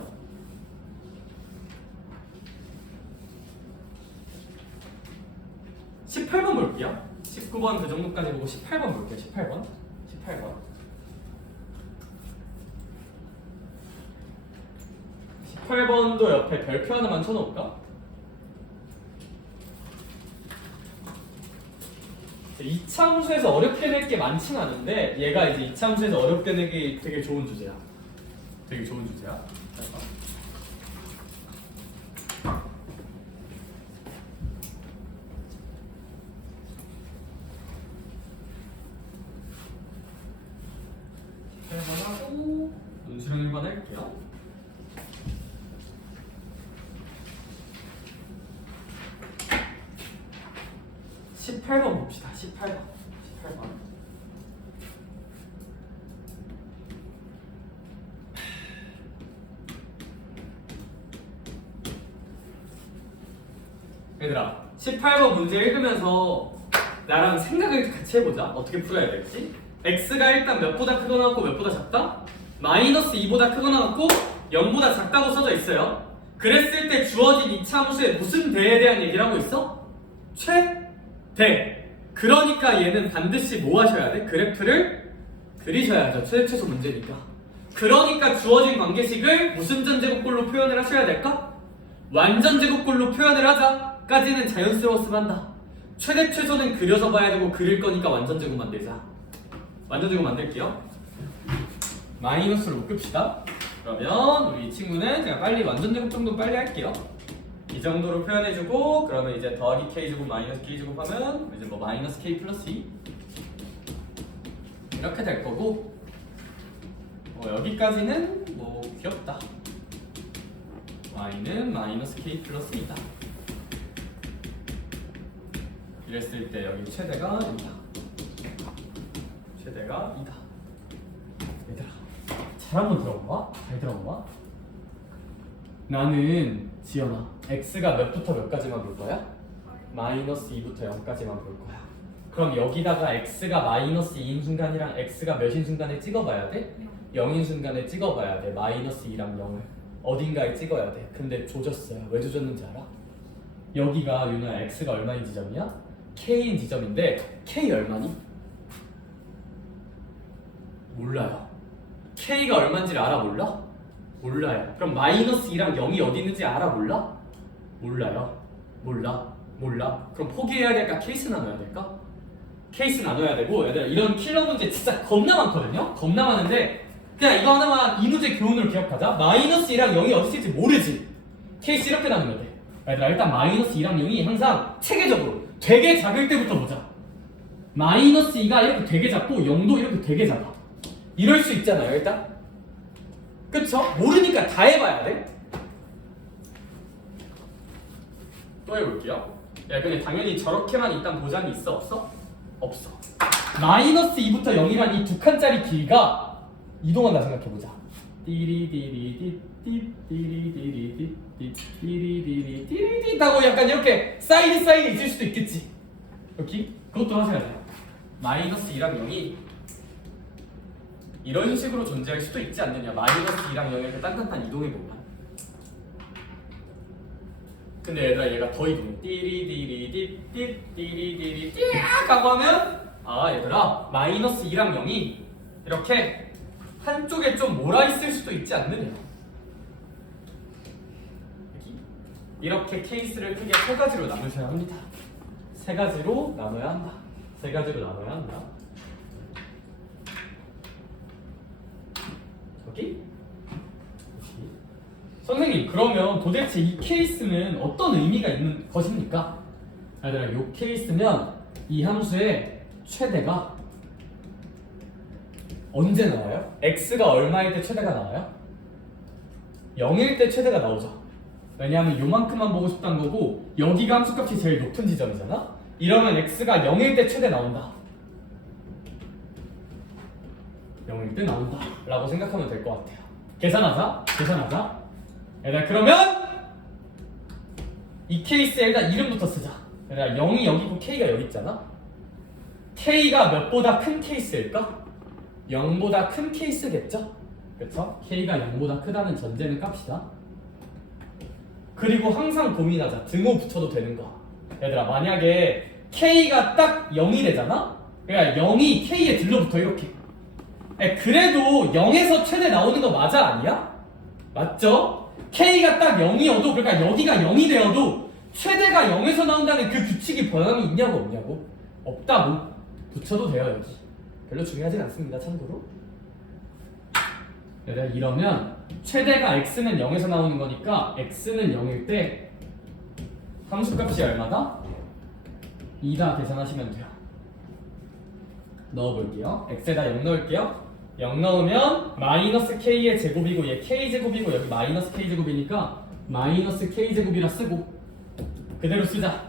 18번 볼게요. 19번 그 정도까지 보고 18번 볼게요. 18번. 18번도 옆에 별표 하나만 쳐놓을까? 이차함수에서 어렵게 낼 게 많진 않은데 얘가 이제 이차함수에서 어렵게 내기 되게 좋은 주제야. 되게 좋은 주제야. 하고 논술형 1번 할게요. 18번 봅시다. 18번. 얘들아, 18번 문제 읽으면서 나랑 생각을 같이 해보자. 어떻게 풀어야 될지. x가 일단 몇보다 크거나 같고 몇보다 작다? 마이너스 2보다 크거나 같고 0보다 작다고 써져 있어요. 그랬을 때 주어진 이차함수에 무슨 대에 대한 얘기를 하고 있어? 최대. 그러니까 얘는 반드시 뭐 하셔야 돼? 그래프를 그리셔야죠. 최대 최소 문제니까. 그러니까 주어진 관계식을 무슨 전제곱꼴로 표현을 하셔야 될까? 완전 제곱꼴로 표현을 하자까지는 자연스러웠으면 한다. 최대 최소는 그려서 봐야 되고 그릴 거니까 완전 제곱 만들자. 완전 제곱 만들게요. 마이너스로 묶읍시다. 그러면 우리 이 친구는 제가 빨리 완전 제곱 정도 빨리 할게요. 이 정도로 표현해주고 그러면 이제 더하기 k제곱 마이너스 k제곱 하면 이제 뭐 마이너스 k 플러스 2 이렇게 될 거고 여기까지는 뭐 귀엽다. y는 마이너스 k 플러스 2다. 이랬을 때 여기 최대가 2다. 최대가 2다. 얘들아, 잘 한번 들어봐. 잘 들어봐. 나는 지연아, x가 몇부터 몇까지만 볼 거야? 마이너스 2부터 0까지만 볼 거야. 그럼 여기다가 x가 마이너스 2인 순간이랑 x가 몇인 순간에 찍어봐야 돼? 0인 순간에 찍어봐야 돼. 마이너스 2랑 0을 어딘가에 찍어야 돼. 근데 조졌어요. 왜 조졌는지 알아? 여기가 윤호야 x가 얼마인 지점이야? k인 지점인데 k 얼마니? 몰라요. k가 얼마인지를 알아? 몰라? 몰라요. 그럼 마이너스 2랑 0이 어디 있는지 알아? 몰라? 몰라요. 몰라. 그럼 포기해야 될까? 케이스 나눠야 될까? 케이스 나눠야 되고 얘들아 이런 킬러 문제 진짜 겁나 많거든요? 겁나 많은데 그냥 이거 하나만 이 문제 교훈으로 기억하자. 마이너스 2랑 0이 어디 있을지 모르지. 케이스 이렇게 나누면 돼. 얘들아 일단 마이너스 2랑 0이 항상 체계적으로 되게 작을 때부터 보자. 마이너스 2가 이렇게 되게 작고 0도 이렇게 되게 작아. 이럴 수 있잖아요 일단. 그쵸? 모르니까 다 해봐야 돼. 또 해볼게요. 야 근데 당연히 저렇게만 일단 보장이 있어 없어? 없어. 마이너스 2부터 0이란 이 두 칸짜리 길이가 이동한다 생각해보자. 띠리디리디띠리디리디띠리디리디띠리디 하고 약간 이렇게 사이드 있을 수도 있겠지. 여기 그것도 하셔야 돼요. 마이너스 2랑 0이 이런 식으로 존재할 수도 있지 않느냐. 마이너스 2랑 0을 이렇게 딴딴딴 이동해보면. 근데 얘가 더 이동해. 띠리디리디띠리디리디 하고 하면 아 얘들아 마이너스 2랑 0이 이렇게 한쪽에 좀 몰아있을 수도 있지 않느냐. 여기 이렇게 케이스를 크게 세 가지로 나누셔야 합니다. 세 가지로 나눠야 한다. 세 가지로 나눠야 한다. 오케이? 선생님 그러면 도대체 이 케이스는 어떤 의미가 있는 것입니까? 얘들아 이 케이스면 이 함수의 최대가 언제 나와요? x가 얼마일 때 최대가 나와요? 0일 때 최대가 나오죠. 왜냐하면 요만큼만 보고 싶다는 거고 여기가 함수값이 제일 높은 지점이잖아? 이러면 x가 0일 때 최대 나온다. 0일 때 나온다 라고 생각하면 될 것 같아요. 계산하자. 얘들아 그러면 이 케이스에 일단 이름부터 쓰자. 얘들아 0이 여기 있고 k가 여기 있잖아? k가 몇보다 큰 케이스일까? 0보다 큰 케이스겠죠? 그쵸? k가 0보다 크다는 전제는 깝시다. 그리고 항상 고민하자. 등호 붙여도 되는 거. 얘들아 만약에 k가 딱 0이 되잖아? 그러니까 0이 k에 들러붙어 이렇게. 그래도 0에서 최대 나오는 거 맞아 아니야? 맞죠? k가 딱 0이어도 그러니까 여기가 0이 되어도 최대가 0에서 나온다는 그 규칙이 변함이 있냐고 없냐고? 없다고. 붙여도 돼요 여기. 별로 중요하진 않습니다 참고로. 얘들아 이러면 최대가 x는 0에서 나오는 거니까 x는 0일 때 함수값이 얼마다? 2다 계산하시면 돼요. 넣어볼게요. x에다 0 넣을게요. 0 넣으면 마이너스 k의 제곱이고 얘 k제곱이고 여기 마이너스 k제곱이니까 마이너스 k제곱이라 쓰고 그대로 쓰자.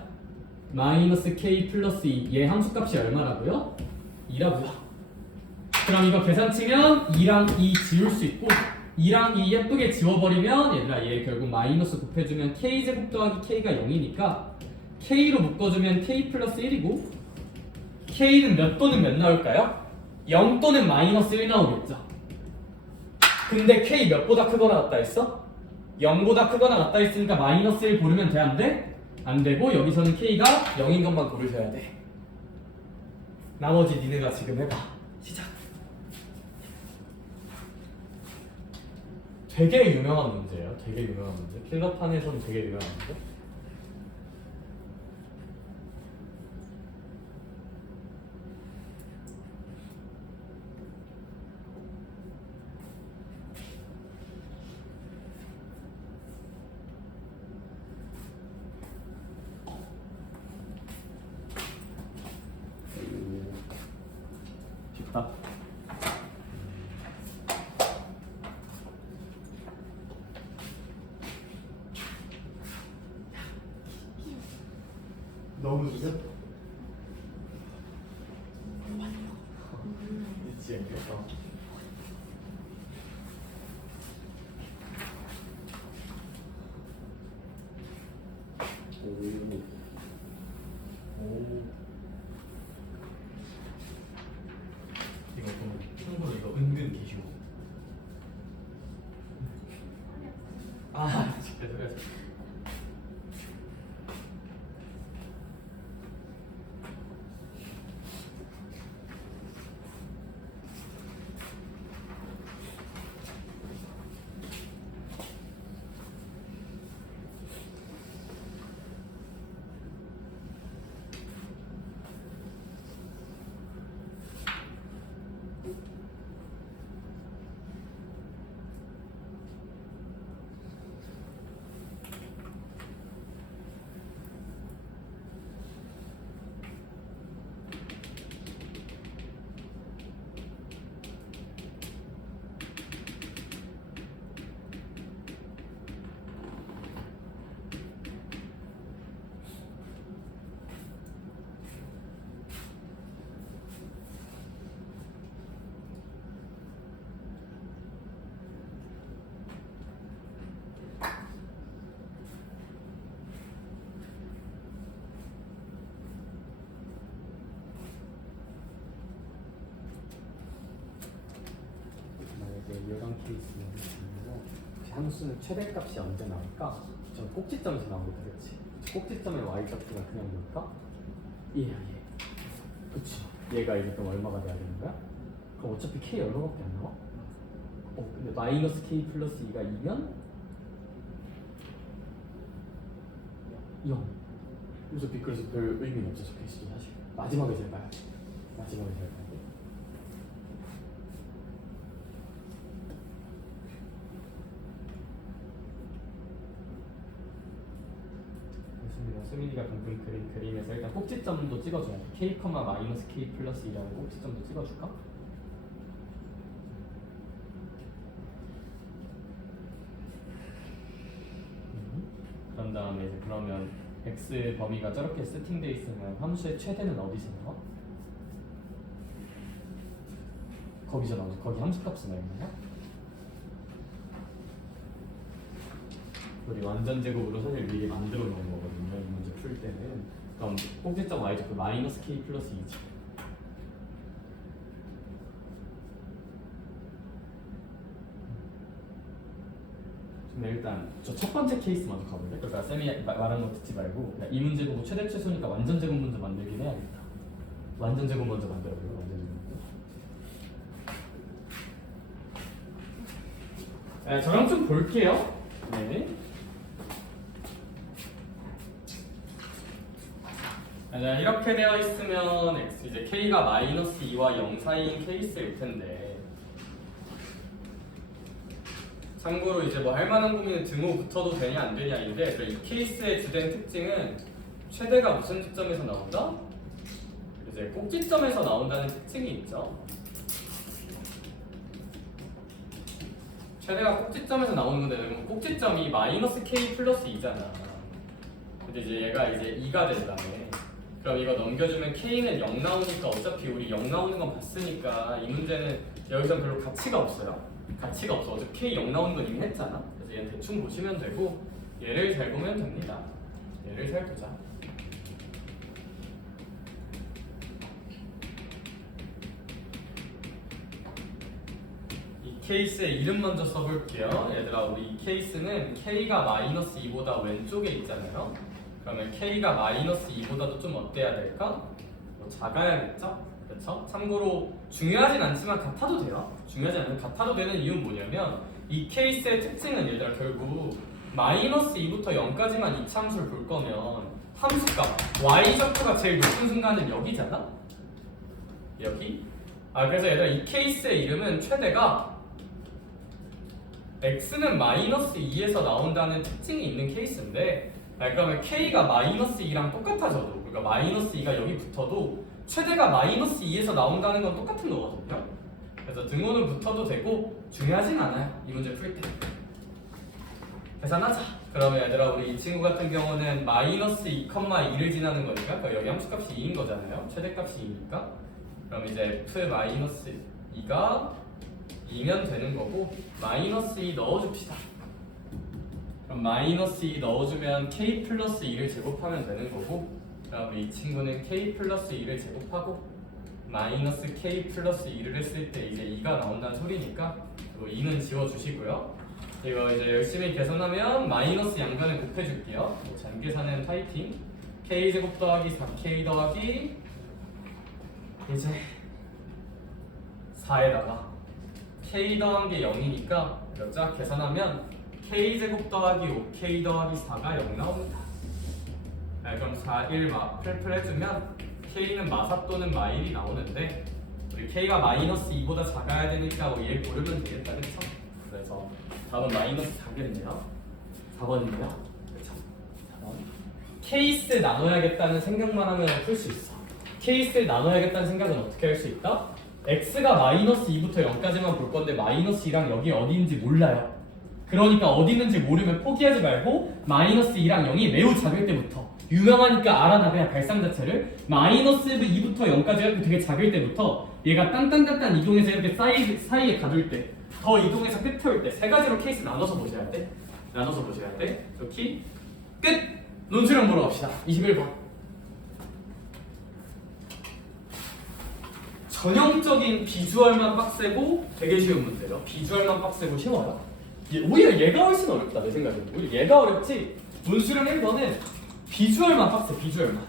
마이너스 k 플러스 2 얘 함수값이 얼마라고요? 2라고요. 그럼 이거 계산치면 2랑 2 지울 수 있고 2랑 2 예쁘게 지워버리면 얘들아 얘 결국 마이너스 곱해주면 k제곱 더하기 k가 0이니까 k로 묶어주면 k 플러스 1이고 k는 몇 또는 몇 나올까요? 0 또는 마이너스 1 나오겠죠. 근데 k 몇보다 크거나 같다 했어? 0보다 크거나 같다 했으니까 마이너스 1 고르면 돼? 안 돼? 안 되고 여기서는 k가 0인 것만 고르셔야 돼. 나머지 니네가 지금 해봐. 시작. 되게 유명한 문제예요. 되게 유명한 문제. 킬러판에서는 되게 유명한 문제. 쉽다. 너무 늦어? 있지 않겠어. 이거 보면 참고로 이거 은근 기슈. 아, 진짜 그래. 함수는 최대값이 언제 나올까? 저 꼭지점에서 나오겠다, 그렇지? 꼭지점의 y값가 그냥 뭘까? 얘야 얘. 그치? 얘가 이제 그럼 얼마가 돼야 되는 거야? 그럼 어차피 k 얼마밖에 안 나와? 근데 마이너스 k 플러스 2가 2면 0. 그래서 별 의미는 없어 적혀있어 사실. 마지막에 잘 봐야지. 마지막에 잘 봐야 돼. 수민이가 방금 그린 그림에서 일단 꼭지점도 찍어줘야 돼. k, 마이너스 k 플러스 2라는 꼭지점도 찍어줄까? 그런 다음에 이제 그러면 x 범위가 저렇게 세팅돼 있으면 함수의 최대는 어디서 나와? 거기서 나오죠. 거기 함수값은 얼마야? 우리 완전 제곱으로 사실 미리 만들어 놓은 거거든요. 이 문제 풀 때는. 그럼 꼭지점 y좌표 마이너스 k 플러스 2죠. 근데 일단 저 첫 번째 케이스 먼저 가볼래? 그러니까 쌤이 말하는 거 듣지 말고 그냥 이 문제 보고 최대 최소니까 완전 제곱 먼저 만들긴 해야겠다. 완전 제곱 먼저 만들어볼래? 완전 제곱. 네, 저랑 좀 볼게요. 네. 네, 이렇게 되어 있으면 x 이제 k가 마이너스 2와 0 사이인 케이스일 텐데. 참고로 이제 뭐 할만한 고민은 등호 붙어도 되냐 안 되냐인데 이 케이스의 주된 특징은 최대가 무슨 지점에서 나온다? 이제 꼭지점에서 나온다는 특징이 있죠. 최대가 꼭지점에서 나오는 건데 꼭지점이 마이너스 k 플러스 2잖아. 근데 이제 얘가 이제 2가 된다네. 그럼 이거 넘겨주면 k는 0 나오니까 어차피 우리 0 나오는 건 봤으니까 이 문제는 여기서 별로 가치가 없어요. 가치가 없어. 어차피 k 0 나오는 건 이미 했잖아. 그래서 얘는 대충 보시면 되고 얘를 잘 보면 됩니다. 얘를 잘 보자. 이 케이스의 이름 먼저 써볼게요. 얘들아 우리 이 케이스는 k가 마이너스 2보다 왼쪽에 있잖아요. 그러면 k가 마이너스 2보다도 좀 어때야 될까? 뭐 작아야겠죠? 그렇죠? 참고로 중요하진 않지만 같아도 돼요. 중요하지 않으면 같아도 되는 이유는 뭐냐면 이 케이스의 특징은 얘들아 결국 마이너스 2부터 0까지만 이차함수를 볼 거면 함수값 y좌표가 제일 높은 순간은 여기잖아? 여기? 그래서 얘들아 이 케이스의 이름은 최대가 x는 마이너스 2에서 나온다는 특징이 있는 케이스인데 그러면 k가 마이너스 2랑 똑같아져도 그러니까 마이너스 2가 여기 붙어도 최대가 마이너스 2에서 나온다는 건 똑같은 거거든요. 그래서 등호는 붙어도 되고 중요하진 않아요. 이 문제 풀 때. 계산하자. 그러면 얘들아 우리 이 친구 같은 경우는 마이너스 2,2를 지나는 거니까 그러니까 여기 함수값이 2인 거잖아요. 최대값이 2니까 그럼 이제 f 마이너스 2가 2면 되는 거고 마이너스 2 넣어줍시다. 그럼 마이너스 2 넣어주면 k 플러스 2를 제곱하면 되는 거고 그럼 이 친구는 k 플러스 2를 제곱하고 마이너스 k 플러스 2를 했을 때 이제 2가 나온다는 소리니까 2는 지워주시고요. 이거 이제 열심히 계산하면 마이너스 양변에 곱해줄게요. 잔계산은 파이팅. k 제곱 더하기 4k 더하기 이제 4에다가 k 더한 게 0이니까 쫙 계산하면 k 제곱 더하기 5k 더하기 4가 0 나옵니다. 그럼 4, 1 풀풀 해주면 k는 마사 또는 마일이 나오는데 우리 k가 마이너스 2보다 작아야 되니까 얘 고르면 되겠다, 그쵸? 그래서 답은 마이너스 4겠네요. 4번이네요. 그쵸? 4번. 케이스 나눠야겠다는 생각만 하면 풀 수 있어. 케이스를 나눠야겠다는 생각은 어떻게 할 수 있다? x가 마이너스 2부터 0까지만 볼 건데 마이너스 2랑 여기 어디인지 몰라요. 그러니까 어디 있는지 모르면 포기하지 말고 마이너스 2랑 0이 매우 작을 때부터 유명하니까 알아놔. 그냥 발상 자체를 마이너스 2부터 0까지 이렇게 되게 작을 때부터 얘가 딴딴딴딴 이동해서 이렇게 사이에 가둘 때 더 이동해서 끝에 올 때 세 가지로 케이스 나눠서 보셔야 돼. 나눠서 보셔야 돼. 좋기? 끝! 논술형 보러 갑시다. 21번. 전형적인 비주얼만 빡세고 되게 쉬운 문제죠. 비주얼만 빡세고 쉬워요. 오히려 얘가 훨씬 어렵다 내 생각에는. 오히려 얘가 어렵지. 논술은 1번은 비주얼만 빡세. 비주얼만.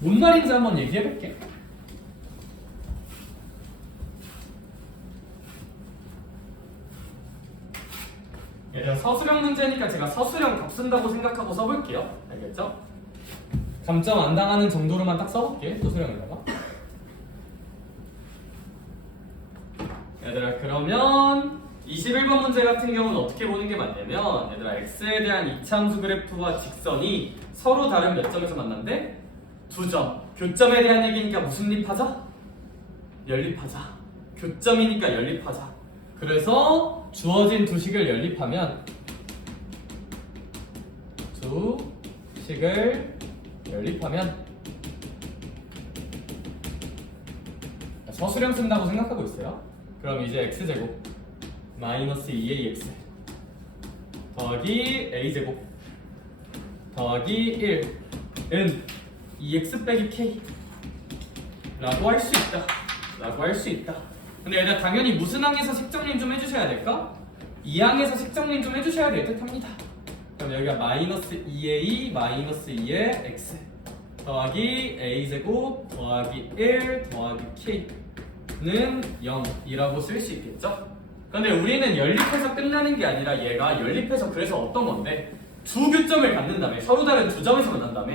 뭔 말인지 한번 얘기해볼게. 얘들아 서술형 문제니까 제가 서술형 값 쓴다고 생각하고 써볼게요. 알겠죠? 감점 안 당하는 정도로만 딱 써볼게. 서술형에다가. 얘들아 그러면 21번 문제 같은 경우는 어떻게 보는 게 맞냐면 얘들아 x에 대한 이차함수 그래프와 직선이 서로 다른 몇 점에서 만난대? 2점. 교점에 대한 얘기니까 무슨 립하자? 연립하자. 교점이니까 연립하자. 그래서 주어진 두 식을 연립하면 두 식을 연립하면 서술형 쓴다고 생각하고 있어요. 그럼 이제 x제곱 마이너스 2ax 더하기 a제곱 더하기 1은 2x 빼기 k 라고 할 수 있다. 라고 할 수 있다. 근데 얘들 당연히 무슨 항에서 식정림 좀 해주셔야 될까? 이 항에서 식정림 좀 해주셔야 될 듯 합니다. 그럼 여기가 마이너스 2a 마이너스 2의 x 더하기 a제곱 더하기 1 더하기 k는 0이라고 쓸 수 있겠죠? 근데 우리는 연립해서 끝나는 게 아니라 얘가 연립해서 그래서 어떤 건데 두 교점을 갖는다며 서로 다른 두 점에서 만난다며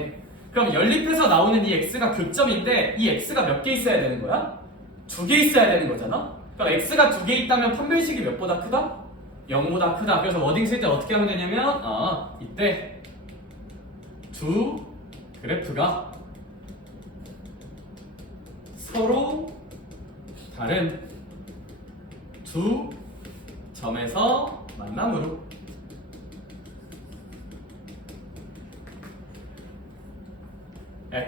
그럼 연립해서 나오는 이 x가 교점인데 이 x가 몇 개 있어야 되는 거야? 2개 있어야 되는 거잖아? 그럼 x가 2개 있다면 판별식이 몇보다 크다? 0보다 크다. 그래서 워딩 쓸 때 어떻게 하면 되냐면 이때 두 그래프가 서로 다른 두 점에서 만남으로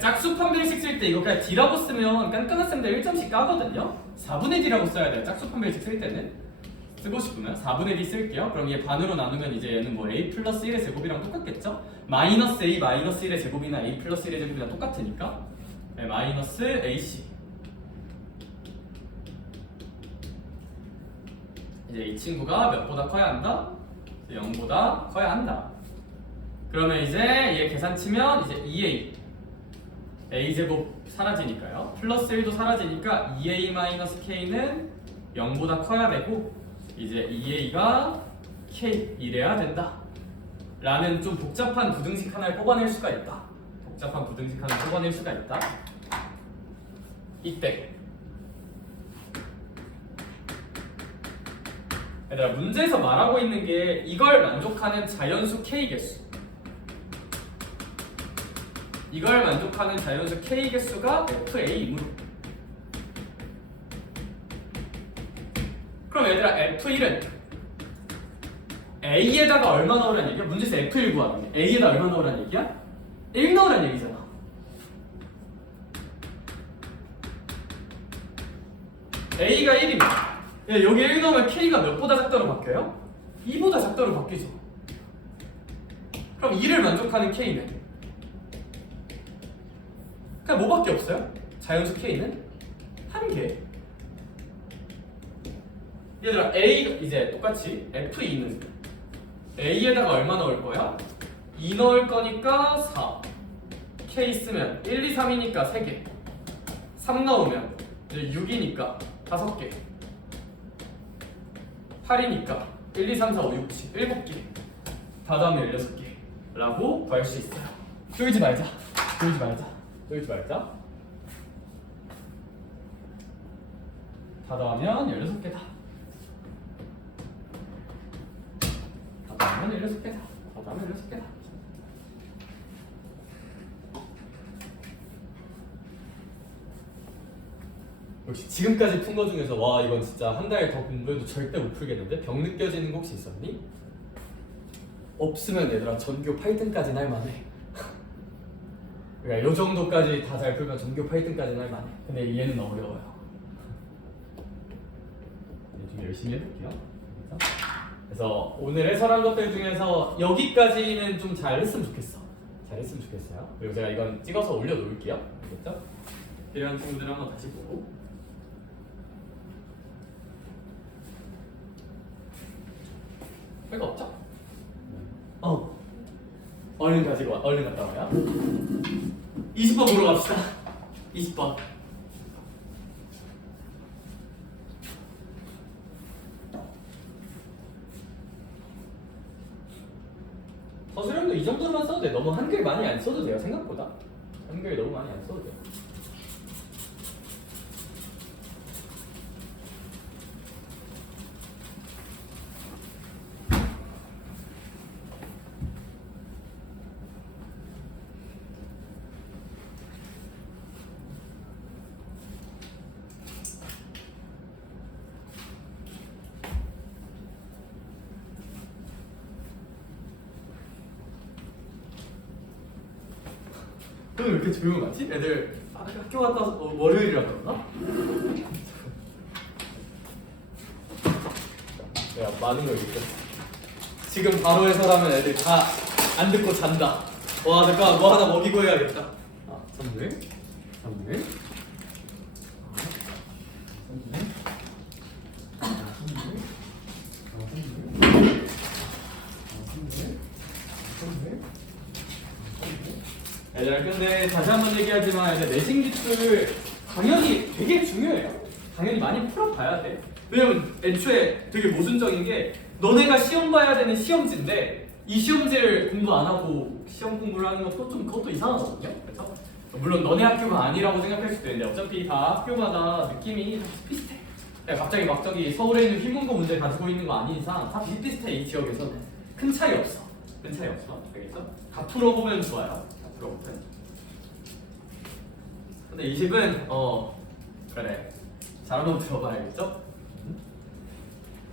짝수 판별식 쓸 때 이거 그냥 D라고 쓰면 깐깐한 쌤들 1점씩 까거든요. 4분의 D라고 써야 돼요. 짝수 판별식 쓸 때는 쓰고 싶으면 4분의 D 쓸게요. 그럼 얘 반으로 나누면 이제 얘는 뭐 A 플러스 1의 제곱이랑 똑같겠죠? 마이너스 A 마이너스 1의 제곱이나 A 플러스 1의 제곱이랑 똑같으니까 마이너스 AC 이제 이 친구가 몇보다 커야 한다? 0보다 커야 한다. 그러면 이제 얘 계산 치면 이제 2A a제곱 사라지니까요. 플러스 1도 사라지니까 2a-k는 0보다 커야 되고 이제 2a가 k 이래야 된다 라는 좀 복잡한 부등식 하나를 뽑아낼 수가 있다. 복잡한 부등식 하나를 뽑아낼 수가 있다. 이때 얘들아 문제에서 말하고 있는 게 이걸 만족하는 자연수 k 개수 이걸 만족하는 자연수 k 개수가 FA이므로 그럼 얘들아 F1은 A에다가 얼마 넣으라는 얘기야? 문제에서 F1 구하는 게 A에다 얼마 넣으라는 얘기야? 1 넣으라는 얘기잖아. A가 1이면 여기 1 넣으면 K가 몇보다 작다로 바뀌어요? 2보다 작다로 바뀌죠. 그럼 2를 만족하는 K는 그냥 뭐밖에 없어요? 자연수 K는 한 개. 얘들아 A 이제 똑같이 F2는 A에다가 얼마 넣을 거야? 2 넣을 거니까 4 K 쓰면 1, 2, 3이니까 3개 3 넣으면 이제 6이니까 5개 8이니까 1, 2, 3, 4, 5, 6, 7 7개 다 더하면 16개 라고 구할 수 있어요. 쫄지 말자. 쫄지 말자. 쫄지 말자. 다 더하면 16개다. 다 더하면 16개다. 다 더하면 16개다. 역시 지금까지 푼 거 중에서 와 이건 진짜 한 달 더 공부해도 절대 못 풀겠는데? 병 느껴지는 거 혹시 있었니? 없으면 얘들아 전교 8등까지는 할만해. 그러니까 요 정도까지 다 잘 풀면 전교 8등까지는 할만해. 근데 얘는 어려워요. 좀 열심히 해볼게요. 그래서 오늘 해설한 것들 중에서 여기까지는 좀 잘했으면 좋겠어. 잘했으면 좋겠어요. 그리고 제가 이건 찍어서 올려놓을게요. 알겠죠? 필요한 친구들 한번 다시 보고 별거 없죠? 얼른 가지고 와. 얼른 갔다 와요. 20번 보러 갑시다. 20번. 서술형도 이 정도로만 써도 돼. 너무 한글 많이 안 써도 돼요. 생각보다. 한글 너무 많이 안 써도 돼요. 오늘 왜 이렇게 조용하지? 애들 학교 갔다 와서 월요일이라 그런가? 내가 많은 걸 느꼈어. 지금 바로 해설하면 애들 다 안 듣고 잔다. 와 잠깐 뭐 하나 먹이고 해야겠다. 아, 선물. 선물. 얘들아 근데 다시 한번 얘기하지만 이제 내신 기출 당연히 되게 중요해요. 당연히 많이 풀어봐야 돼. 왜냐면 애초에 되게 모순적인 게 너네가 시험 봐야 되는 시험지인데 이 시험지를 공부 안 하고 시험 공부를 하는 것도 좀 그것도 이상하거든요. 그래서 물론 너네 학교가 아니라고 생각할 수도 있는데 어차피 다 학교마다 느낌이 다 비슷해. 갑자기 막 저기 서울에 있는 휘문고 문제 가지고 있는 거 아닌 이상 다 비슷비슷해. 이 지역에서는 큰 차이 없어. 큰 차이 없어. 알겠죠? 다 풀어보면 좋아요. 다 풀어보면. 근데 20은 그래 잘 한번 들어봐야겠죠?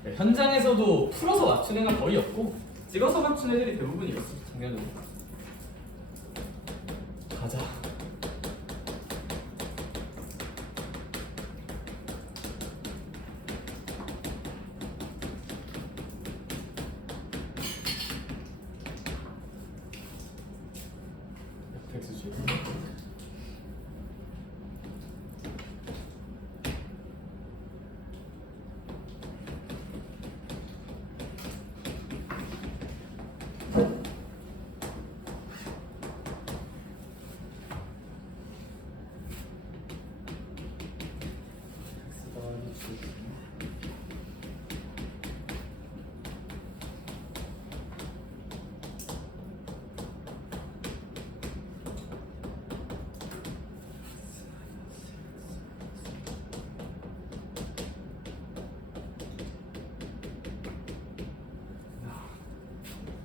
네, 현장에서도 풀어서 맞춘 애가 거의 없고 찍어서 맞춘 애들이 대부분이었어. 작년에는. 가자. FX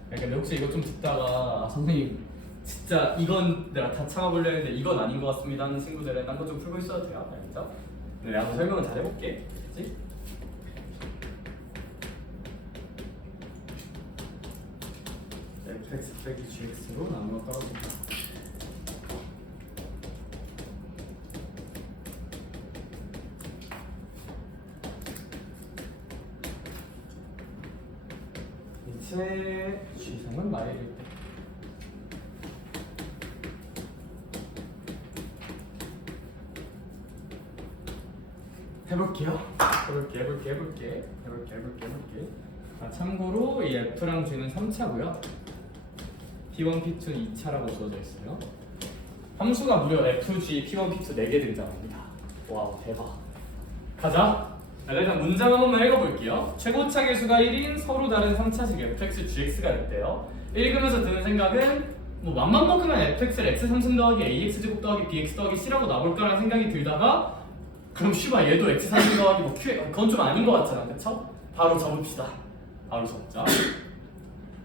근데 혹시 이거 좀 듣다가 선생님 진짜 이건 내가 다 참아보려 했는데 이건 아닌 것 같습니다 하는 친구들은 딴 거 좀 풀고 있어도 돼요. 알겠죠? 근데 내가 한번 설명을 잘 해볼게. 그치? fx 빼기 gx로 나누어 떨어진다. 이체 g성은 마일일 때 해볼게. 참고로 이 F랑 G는 3차고요. P1, P2는 2차라고 써져 있어요. 함수가 무려 F, G, P1, P2 4개 등장합니다. 와우 대박. 가자. 일단 문장 한 번만 읽어볼게요. 최고차 계수가 1인 서로 다른 3차식 fx, gx가 있대요. 읽으면서 드는 생각은 뭐 맘만 먹으면 fx를 x 3승 더하기 ax 제곱 더하기 bx 더하기 c라고 나올까라는 생각이 들다가 그럼 씨발 얘도 x 3승 더하기 뭐 q 그건 좀 아닌 것 같잖아. 그쵸? 바로 접읍시다. 바로 접자.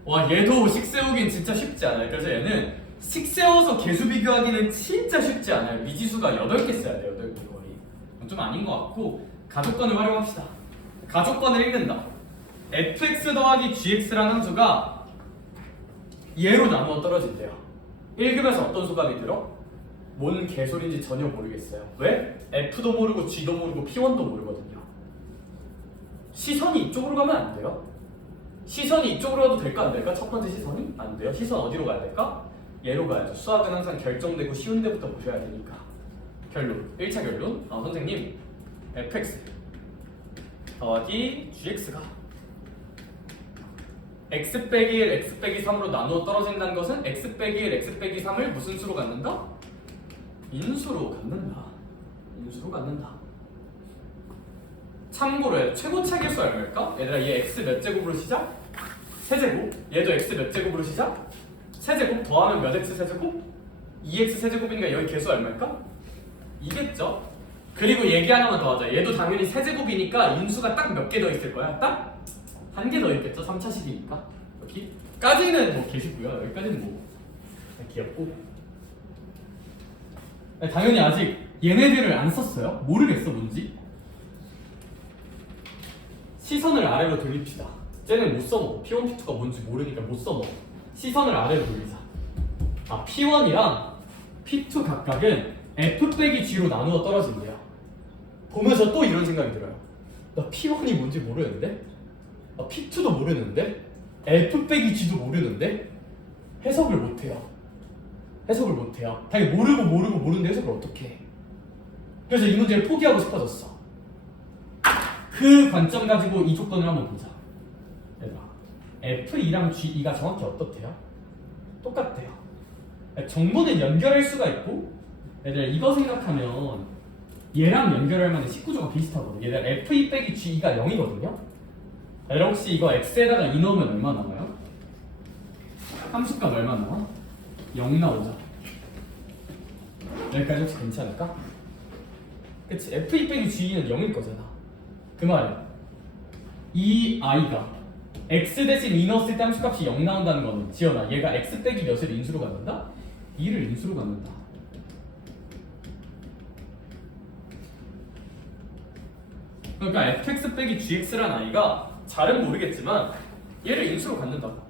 와 얘도 식 세우긴 진짜 쉽지 않아요. 그래서 얘는 식 세워서 계수 비교하기는 진짜 쉽지 않아요. 미지수가 8개 써야 돼요. 8개 거의. 좀 아닌 것 같고 가족권을 활용합시다. 가족권을 읽는다. fx 더하기 gx라는 함수가 얘로 나누어 떨어진대요. 읽으면서 어떤 소감이 들어? 뭔 개소리인지 전혀 모르겠어요. 왜? f도 모르고 g도 모르고 p1도 모르거든요. 시선이 이쪽으로 가면 안 돼요. 시선이 이쪽으로 가도 될까 안 될까? 첫 번째 시선이? 안 돼요. 시선 어디로 가야 될까? 얘로 가야죠. 수학은 항상 결정되고 쉬운 데부터 보셔야 되니까. 결론. 1차 결론. 선생님 fx 더하기 gx가 x 빼기 1, x 빼기 3으로 나누어 떨어진다는 것은 x 빼기 1, x 빼기 3을 무슨 수로 갖는다? 인수로 갖는다. 인수로 갖는다. 참고로 최고차계수 얼마일까? 얘들아 얘 x 몇 제곱으로 시작? 세제곱. 얘도 x 몇 제곱으로 시작? 세제곱 더하면 몇 x 세제곱? 2x 세제곱이니까 여기 개수 얼마일까? 2겠죠? 그리고 얘기 하나만 더 하자. 얘도 당연히 세제곱이니까 인수가 딱 몇 개 더 있을 거야? 딱 한 개 더 있겠죠? 3차식이니까. 여기까지는 뭐 계시고요. 여기까지는 뭐 귀엽고. 당연히 아직 얘네들을 안 썼어요. 모르겠어 뭔지. 시선을 아래로 돌립시다. 쟤는 못 써먹어. P1, P2가 뭔지 모르니까 못 써먹어. 시선을 아래로 돌리자. 아, P1이랑 P2 각각은 F 빼기 G로 나누어 떨어진대요. 보면서 또 이런 생각이 들어요. 나 P1이 뭔지 모르는데? 나 P2도 모르는데? F 빼기 G도 모르는데? 해석을 못해요. 해석을 못해요. 당연히 모르는데 해석을 어떻게 해? 그래서 이 문제를 포기하고 싶어졌어. 그 관점 가지고 이 조건을 한번 보자. 얘들아, F2랑 G2가 정확히 어떻대요? 똑같대요. 정보는 연결할 수가 있고, 얘들아 이거 생각하면 얘랑 연결할 만한 식구조가 비슷하거든. 얘들아 F2 빼기 G2가 0이거든요. 얘들아 혹시 이거 X에다가 2 넣으면 얼마 나와요? 함수값 얼마 나와? 0 나오죠. 여기까지 혹시 괜찮을까? 그치? F2 빼기 G2는 0일 거잖아. 그 말이야. 이 I가 X 대신 2 넣었을 때 함수값이 0 나온다는 거는 지연아 얘가 X 빼기 몇을 인수로 갖는다? 2를 인수로 갖는다. 그러니까 fx 빼기 gx란 I가 잘은 모르겠지만 얘를 인수로 갖는다고.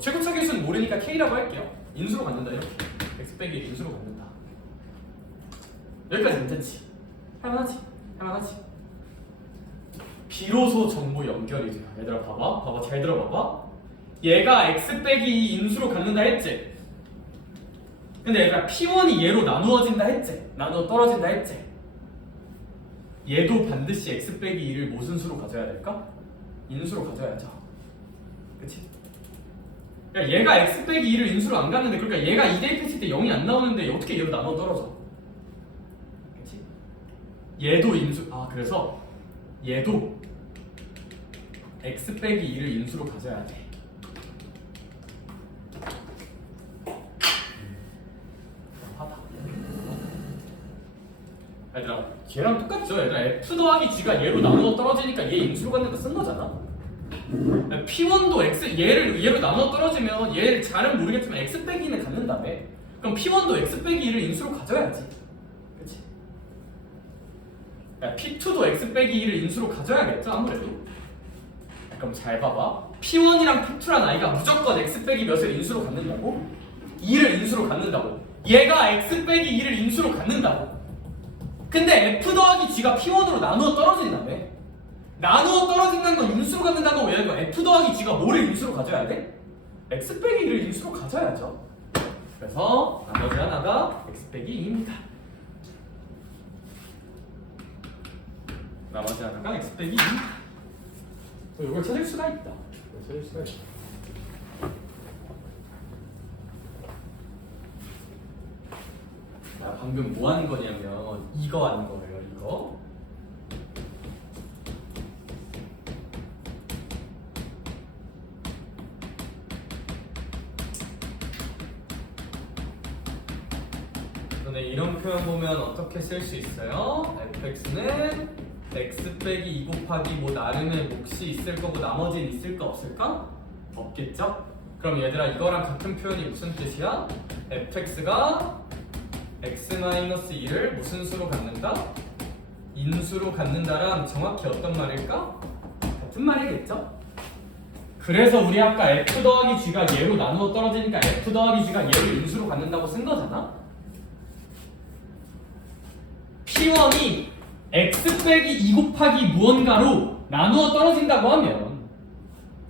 최고차계수는 모르니까 K라고 할게요. 인수로 갖는다 이렇게. X 빼기 인수로 갖는다. 여기까지 괜찮지? 할만하지? 할만하지? 비로소 정보 연결이 돼요. 얘들아 봐봐 잘 들어봐봐. 얘가 X 빼기 인수로 갖는다 했지? 근데 얘들아 P1이 얘로 나누어진다 했지? 나누어 떨어진다 했지? 얘도 반드시 X 빼기 2를 무슨 수로 가져야 될까? 인수로 가져야죠. 그치? 그러니까 얘가 X 빼기 2를 인수로 안 갔는데 그러니까 얘가 2 대입했을 때 0이 안 나오는데 어떻게 얘로 나눠 떨어져? 그치? 얘도 인수 그래서 얘도 X 빼기 2를 인수로 가져야 돼. 하다. 얘들아 얘랑 똑같죠? 얘들아 F 더하기 G가 얘로 나누어 떨어지니까 얘 인수로 갖는 거 쓴 거잖아. P1도 얘로 나눠 떨어지면 얘를 잘은 모르겠지만 X 빼기 2는 갖는다며. 그럼 P1도 X 빼기 2를 인수로 가져야지. 그치? P2도 X 빼기 2를 인수로 가져야겠죠 아무래도. 그럼 잘 봐봐. P1이랑 P2란 I가 무조건 X 빼기 몇을 인수로 갖는다고? 2를 인수로 갖는다고. 얘가 X 빼기 2를 인수로 갖는다고. 근데 F 더하기 G가 P1으로 나누어 떨어진다며. 나누어 떨어진다는 건 인수로 갖는다는 건 왜? F 더하기 G가 뭐를 인수로 가져야 돼? X 빼기 2를 인수로 가져야죠. 그래서 나머지 하나가 X 빼기 2입니다. 나머지 하나가 X 빼기 2입니다. 이걸 찾을 수가 있다. 찾을 수가 있다. 자, 방금 뭐 하는 거냐면 이거 하는 거예요. 이거. 근데 이런 표현 보면 어떻게 쓸 수 있어요? fx는 x 빼기 2 곱하기 뭐 나름의 몫이 있을 거고 나머지는 있을까 없을까? 없겠죠? 그럼 얘들아 이거랑 같은 표현이 무슨 뜻이야? fx가 x-2를 무슨 수로 갖는다? 인수로 갖는다랑 정확히 어떤 말일까? 같은 말이겠죠? 그래서 우리 아까 f 더하기 g가 얘로 나누어 떨어지니까 f 더하기 g가 얘를 인수로 갖는다고 쓴 거잖아? P1이 x 빼기 2 곱하기 무언가로 나누어 떨어진다고 하면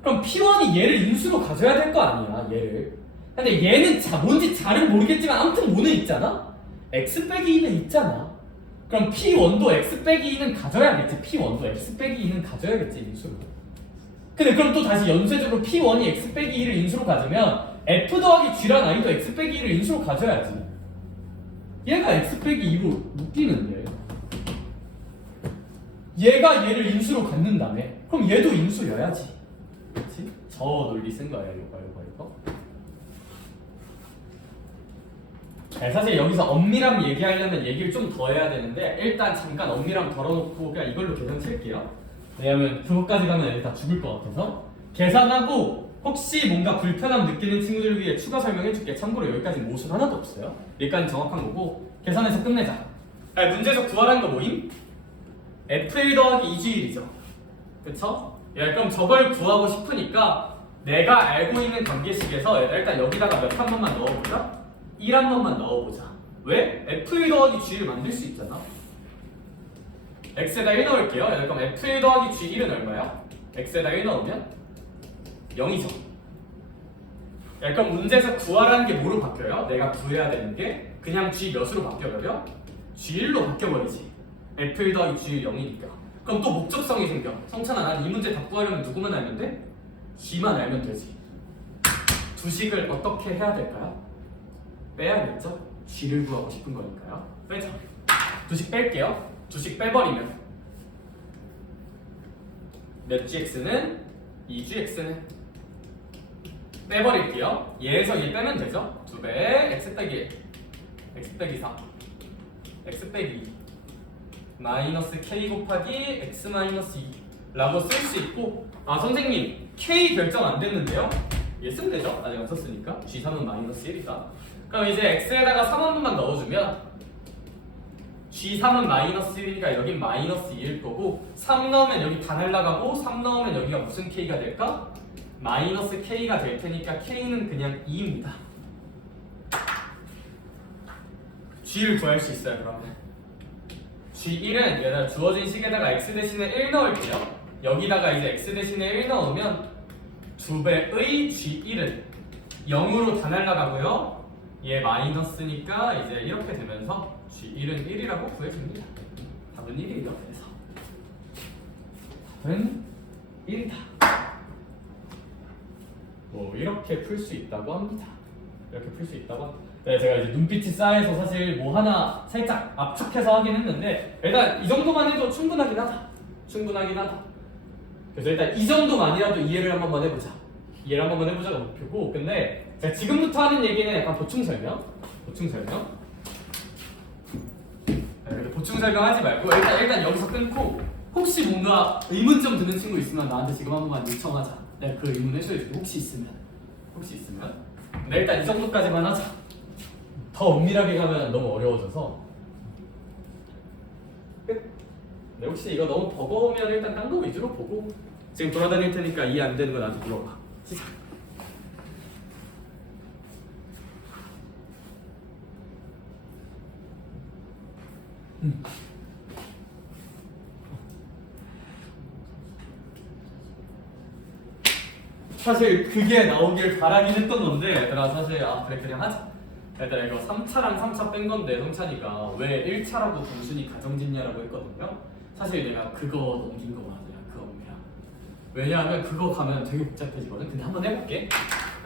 그럼 P1이 얘를 인수로 가져야 될 거 아니야 얘를. 근데 얘는 뭔지 잘은 모르겠지만 아무튼 뭐는 있잖아. x 빼기 2는 있잖아. 그럼 P1도 X 빼기 2는 가져야겠지. P1도 X 빼기 2는 가져야겠지 인수로. 근데 그럼 또 다시 연쇄적으로 P1이 X 빼기 2를 인수로 가지면 F 더하기 G란 I도 X 빼기 2를 인수로 가져야지. 얘가 X 빼기 2로 묶이는데 얘가 얘를 인수로 갖는다며. 그럼 얘도 인수여야지. 그렇지? 저 논리 쓴 거예요. 이거. 네, 사실 여기서 엄밀함 얘기하려면 얘기를 좀 더 해야 되는데 일단 잠깐 엄밀함 덜어놓고 그냥 이걸로 계산 칠게요. 왜냐면 그것까지 가면 애들 다 죽을 것 같아서 계산하고 혹시 뭔가 불편함 느끼는 친구들 위해 추가 설명해줄게. 참고로 여기까지 모순 하나도 없어요. 여기까지 정확한 거고 계산해서 끝내자. 아니, 문제에서 구하라는 거 뭐임? F1 더하기 2G1이죠. 그쵸? 야, 그럼 저걸 구하고 싶으니까 내가 알고 있는 관계식에서 일단 여기다가 몇 한 번만 넣어보자. 1 한 번만 넣어보자. 왜? F1 더하기 G를 만들 수 있잖아. X에다 1 넣을게요. 그럼 F1 더하기 G1은 얼마야? X에다 1 넣으면 0이죠. 그럼 문제에서 구하라는 게 뭐로 바뀌어요? 내가 구해야 되는 게 그냥 G 몇으로 바뀌어버려? G1로 바뀌어버리지. F1 더하기 G1 0이니까. 그럼 또 목적성이 생겨. 성찬아, 난 이 문제 답 구하려면 누구만 알면 돼? G만 알면 되지. 두식을 어떻게 해야 될까요? 빼야겠죠? G를 구하고 싶은 거니까요. 빼자. 두식 뺄게요. 두식 빼버리면 몇 GX는 2GX는 빼버릴게요. 얘에서 얘 빼면 되죠? 2배 X 빼기 1 X 빼기 4 X 빼기 2 마이너스 K 곱하기 X 마이너스 2 라고 쓸 수 있고 아 선생님 K 결정 안 됐는데요? 얘 쓰면 되죠? 아직 안 썼으니까 G3은 마이너스 1이다. 그럼 이제 X에다가 3 한 번만 넣어주면 G3은 마이너스 1이니까 여긴 마이너스 2일 거고 3 넣으면 여기 다 날라가고 3 넣으면 여기가 무슨 K가 될까? 마이너스 K가 될 테니까 K는 그냥 2입니다. G를 구할 수 있어요. 그러면 G1은 얘들아 주어진 식에다가 X 대신에 1 넣을게요. 여기다가 이제 X 대신에 1 넣으면 2배의 G1은 0으로 다 날라가고요. 얘 마이너스니까 이제 이렇게 되면서 G1은 1이라고 구해줍니다. 답은 1이에요. 그래서 답은 1이다. 뭐 이렇게 풀 수 있다고 합니다. 이렇게 풀 수 있다고 합니다. 네, 제가 이제 눈빛이 쌓여서 사실 뭐 하나 살짝 압축해서 하긴 했는데 일단 이 정도만 해도 충분하긴 하다. 그래서 일단 이 정도만이라도 이해를 한 번만 해보자. 이해를 한 번만 해보자가 목표고 근데 제가 지금부터 하는 얘기는 약간 보충 설명. 네, 보충 설명하지 말고 일단 여기서 끊고 혹시 뭔가 의문점 드는 친구 있으면 나한테 지금 한 번만 요청하자. 내가 그 의문 해소해줄게. 혹시 있으면. 근데 일단 이 정도까지만 하자. 더 엄밀하게 가면 너무 어려워져서. 끝. 네, 혹시 이거 너무 버거우면 일단 딴 거 위주로 보고 지금 돌아다닐 테니까 이해 안 되는 거 나한테 물어봐. 시작. 사실 그게 나오길 바라긴 했던 건데 얘들아 사실 그래 그냥 하자. 얘들아 이거 3차랑 3차 뺀 건데 성찬이가 왜 1차라고 단순히 가정짓냐라고 했거든요. 사실 내가 그거 넘긴 거 맞아요. 그거 그냥 왜냐하면 그거 가면 되게 복잡해지거든. 근데 한번 해볼게.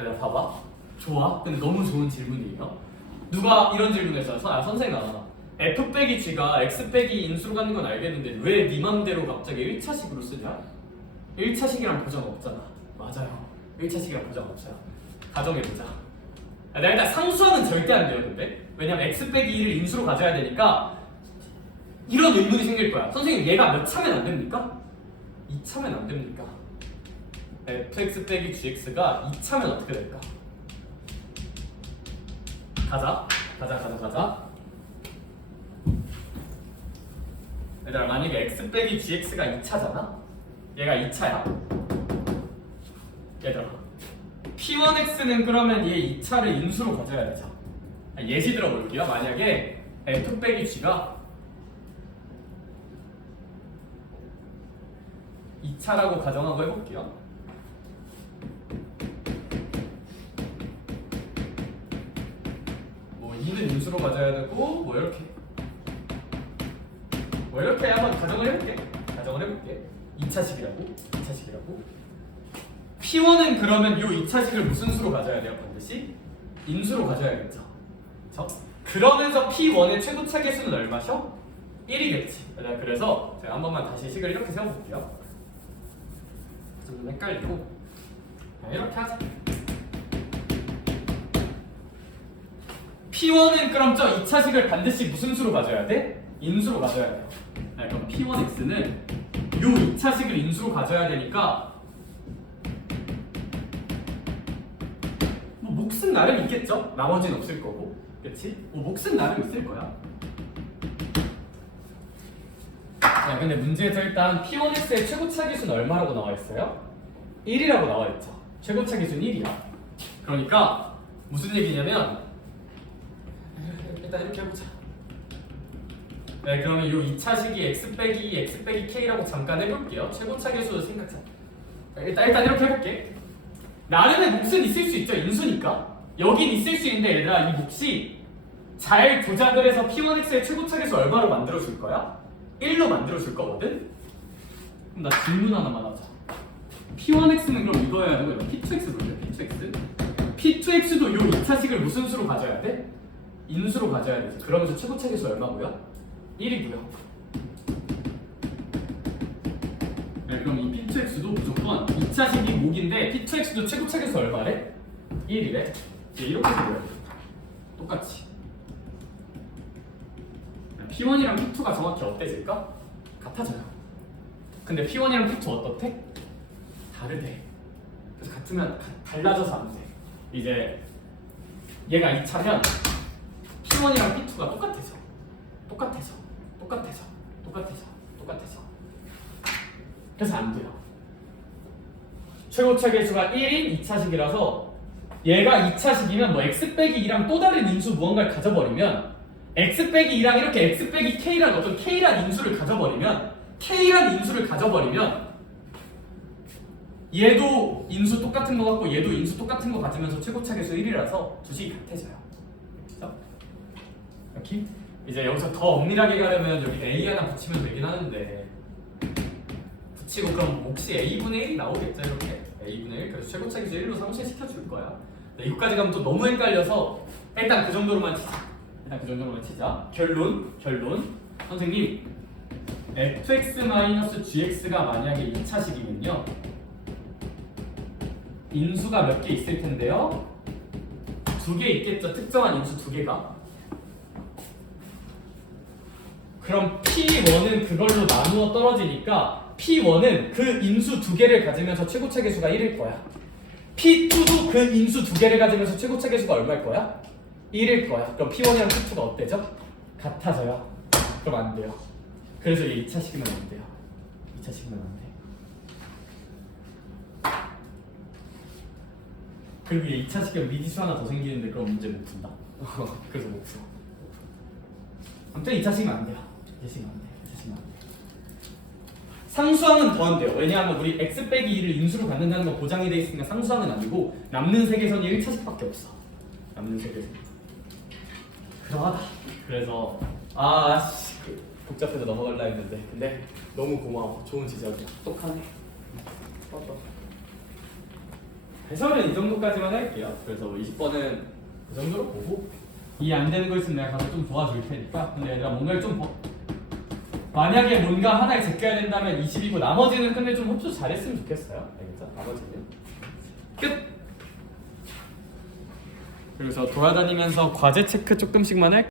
얘들아 봐봐. 좋아. 근데 너무 좋은 질문이에요. 누가 이런 질문했어요. 선생아 F 빼기 G가 X 빼기 인수로 가는 건 알겠는데 왜 네 맘대로 갑자기 1차식으로 쓰냐? 1차식이랑 보장 없잖아. 맞아요. 1차식이랑 보장 없어요. 가정해보자. 나 일단 상수하는 절대 안 돼요. 근데 왜냐면 X 빼기 2를 인수로 가져야 되니까 이런 의문이 생길 거야. 선생님 얘가 몇 차면 안 됩니까? 2차면 안 됩니까? fx 빼기 gx가 2차면 어떻게 될까? 가자. 얘들아 만약에 x 빼기 gx가 2차잖아? 얘가 2차야. 얘들아 p1x는 그러면 얘 2차를 인수로 가져야 되죠. 예시 들어볼게요. 만약에 f 빼기 g가 2차라고 가정하고 해볼게요. 뭐 2는 인수로 가져야 되고 뭐 이렇게 뭐 이렇게 한번 가정을 해볼게. 2차식이라고. P1은 그러면 이 2차식을 무슨 수로 가져야 돼요? 반드시 인수로 가져야겠죠. 그렇죠? 그러면서 P1의 최고차계수는 얼마죠? 1이겠지. 그래서 제가 한 번만 다시 식을 이렇게 세워볼게요. 좀 헷갈리고 이렇게 하자. P1은 그럼 저 2차식을 반드시 무슨 수로 가져야 돼? 인수로 가져야 돼요. 그럼 P1x는 요 2차식을 인수로 가져야 되니까 뭐 몫은 나름 있겠죠? 나머지는 없을 거고, 그렇지? 뭐 몫은 나름 있을 거야. 자, 근데 문제에서 일단 P1x의 최고차계수는 얼마라고 나와 있어요? 1이라고 나와 있죠. 최고차계수는 1이야. 그러니까 무슨 얘기냐면 일단 이렇게 해보자. 네, 그러면 이 2차식이 x 빼기 k라고 잠깐 해볼게요. 최고차계수 생각자. 일단 이렇게 해볼게. 나름의 몫은 있을 수 있죠. 인수니까. 여긴 있을 수 있는데 얘들아, 이 몫이 잘 조작을 해서 P1x의 최고차계수 얼마로 만들어줄 거야? 1로 만들어줄 거거든? 그럼 나 질문 하나만 하자. P1x는 그럼 이거여야 되고 P2x 돌려. P2x도 이 2차식을 무슨 수로 가져야 돼? 인수로 가져야 되지. 그러면서 최고차계수 얼마고요? 1이고요. 네, 그럼 이 P2x도 무조건 2차식이 목인데 P2x도 최고차계수 얼마래? 1이래. 이제 이렇게 보여요. 똑같이. P1이랑 P2가 정확히 어때질까? 같아져요. 근데 P1이랑 P2 어떻대? 다르대. 그래서 같으면 달라져서 안 돼. 이제 얘가 2차면 P1이랑 P2가 똑같아져. 그래서 안 돼요. 최고차계수가 1인 2차식이라서 얘가 2차식이면 뭐 x 빼기 2랑 또 다른 인수 무언가를 가져버리면 x 빼기 2랑 이렇게 x 빼기 k란 어떤 k란 인수를 가져버리면 얘도 인수 똑같은 거 같고 얘도 인수 똑같은 거 가지면서 최고차계수 1이라서 두식이 같아져요. 그렇죠? 이렇게 이제 여기서 더 엄밀하게 가려면 여기 a 하나 붙이면 되긴 하는데 붙이고 그럼 몫이 a분의 1이 나오겠죠. 이렇게 a분의 1 그래서 최고차계수 1로 상쇄시켜줄 거야. 네, 이거까지 가면 또 너무 헷갈려서 일단 그 정도로만 치자. 결론 선생님 fx-gx가 만약에 2차식이면요 인수가 몇 개 있을 텐데요? 2개 있겠죠. 특정한 인수 2개가. 그럼 P1은 그걸로 나누어 떨어지니까 P1은 그 인수 2개를 가지면서 최고차계수가 1일 거야. P2도 그 인수 2개를 가지면서 최고차계수가 얼마일 거야? 1일 거야. 그럼 P1이랑 P2가 어때죠? 같아져요. 그럼 안 돼요. 그래서 얘 2차식이면 안 돼요. 2차식이면 안 돼. 그리고 얘 2차식이면 미지수 하나 더 생기는데 그럼 문제 못 푼다. 그래서 못 풀어. 아무튼 2차식이면 안 돼요. 2차식이면 안 돼. 상수항은 더 안 돼요. 왜냐하면 우리 x 빼기 2를 인수로 갖는다는 거 보장이 돼 있으니까 상수항은 아니고 남는 세계선이 1차식밖에 없어. 남는 세계선. 그러하다. 그래서 복잡해서 넘어갈라 했는데 근데 너무 고마워. 좋은 지적이야. 똑하네. 해설은 이 정도까지만 할게요. 그래서 20번은 그 정도로 보고 이해 안 되는 거 있으면 내가 가서 좀 도와줄 테니까. 근데 얘들아 뭔가를 좀 만약에 뭔가 하나를 제껴야 된다면 20이고 나머지는 근데 좀 흡수 잘했으면 좋겠어요. 알겠죠? 나머지는 끝! 그래서 돌아다니면서 과제 체크 조금씩만 할게요.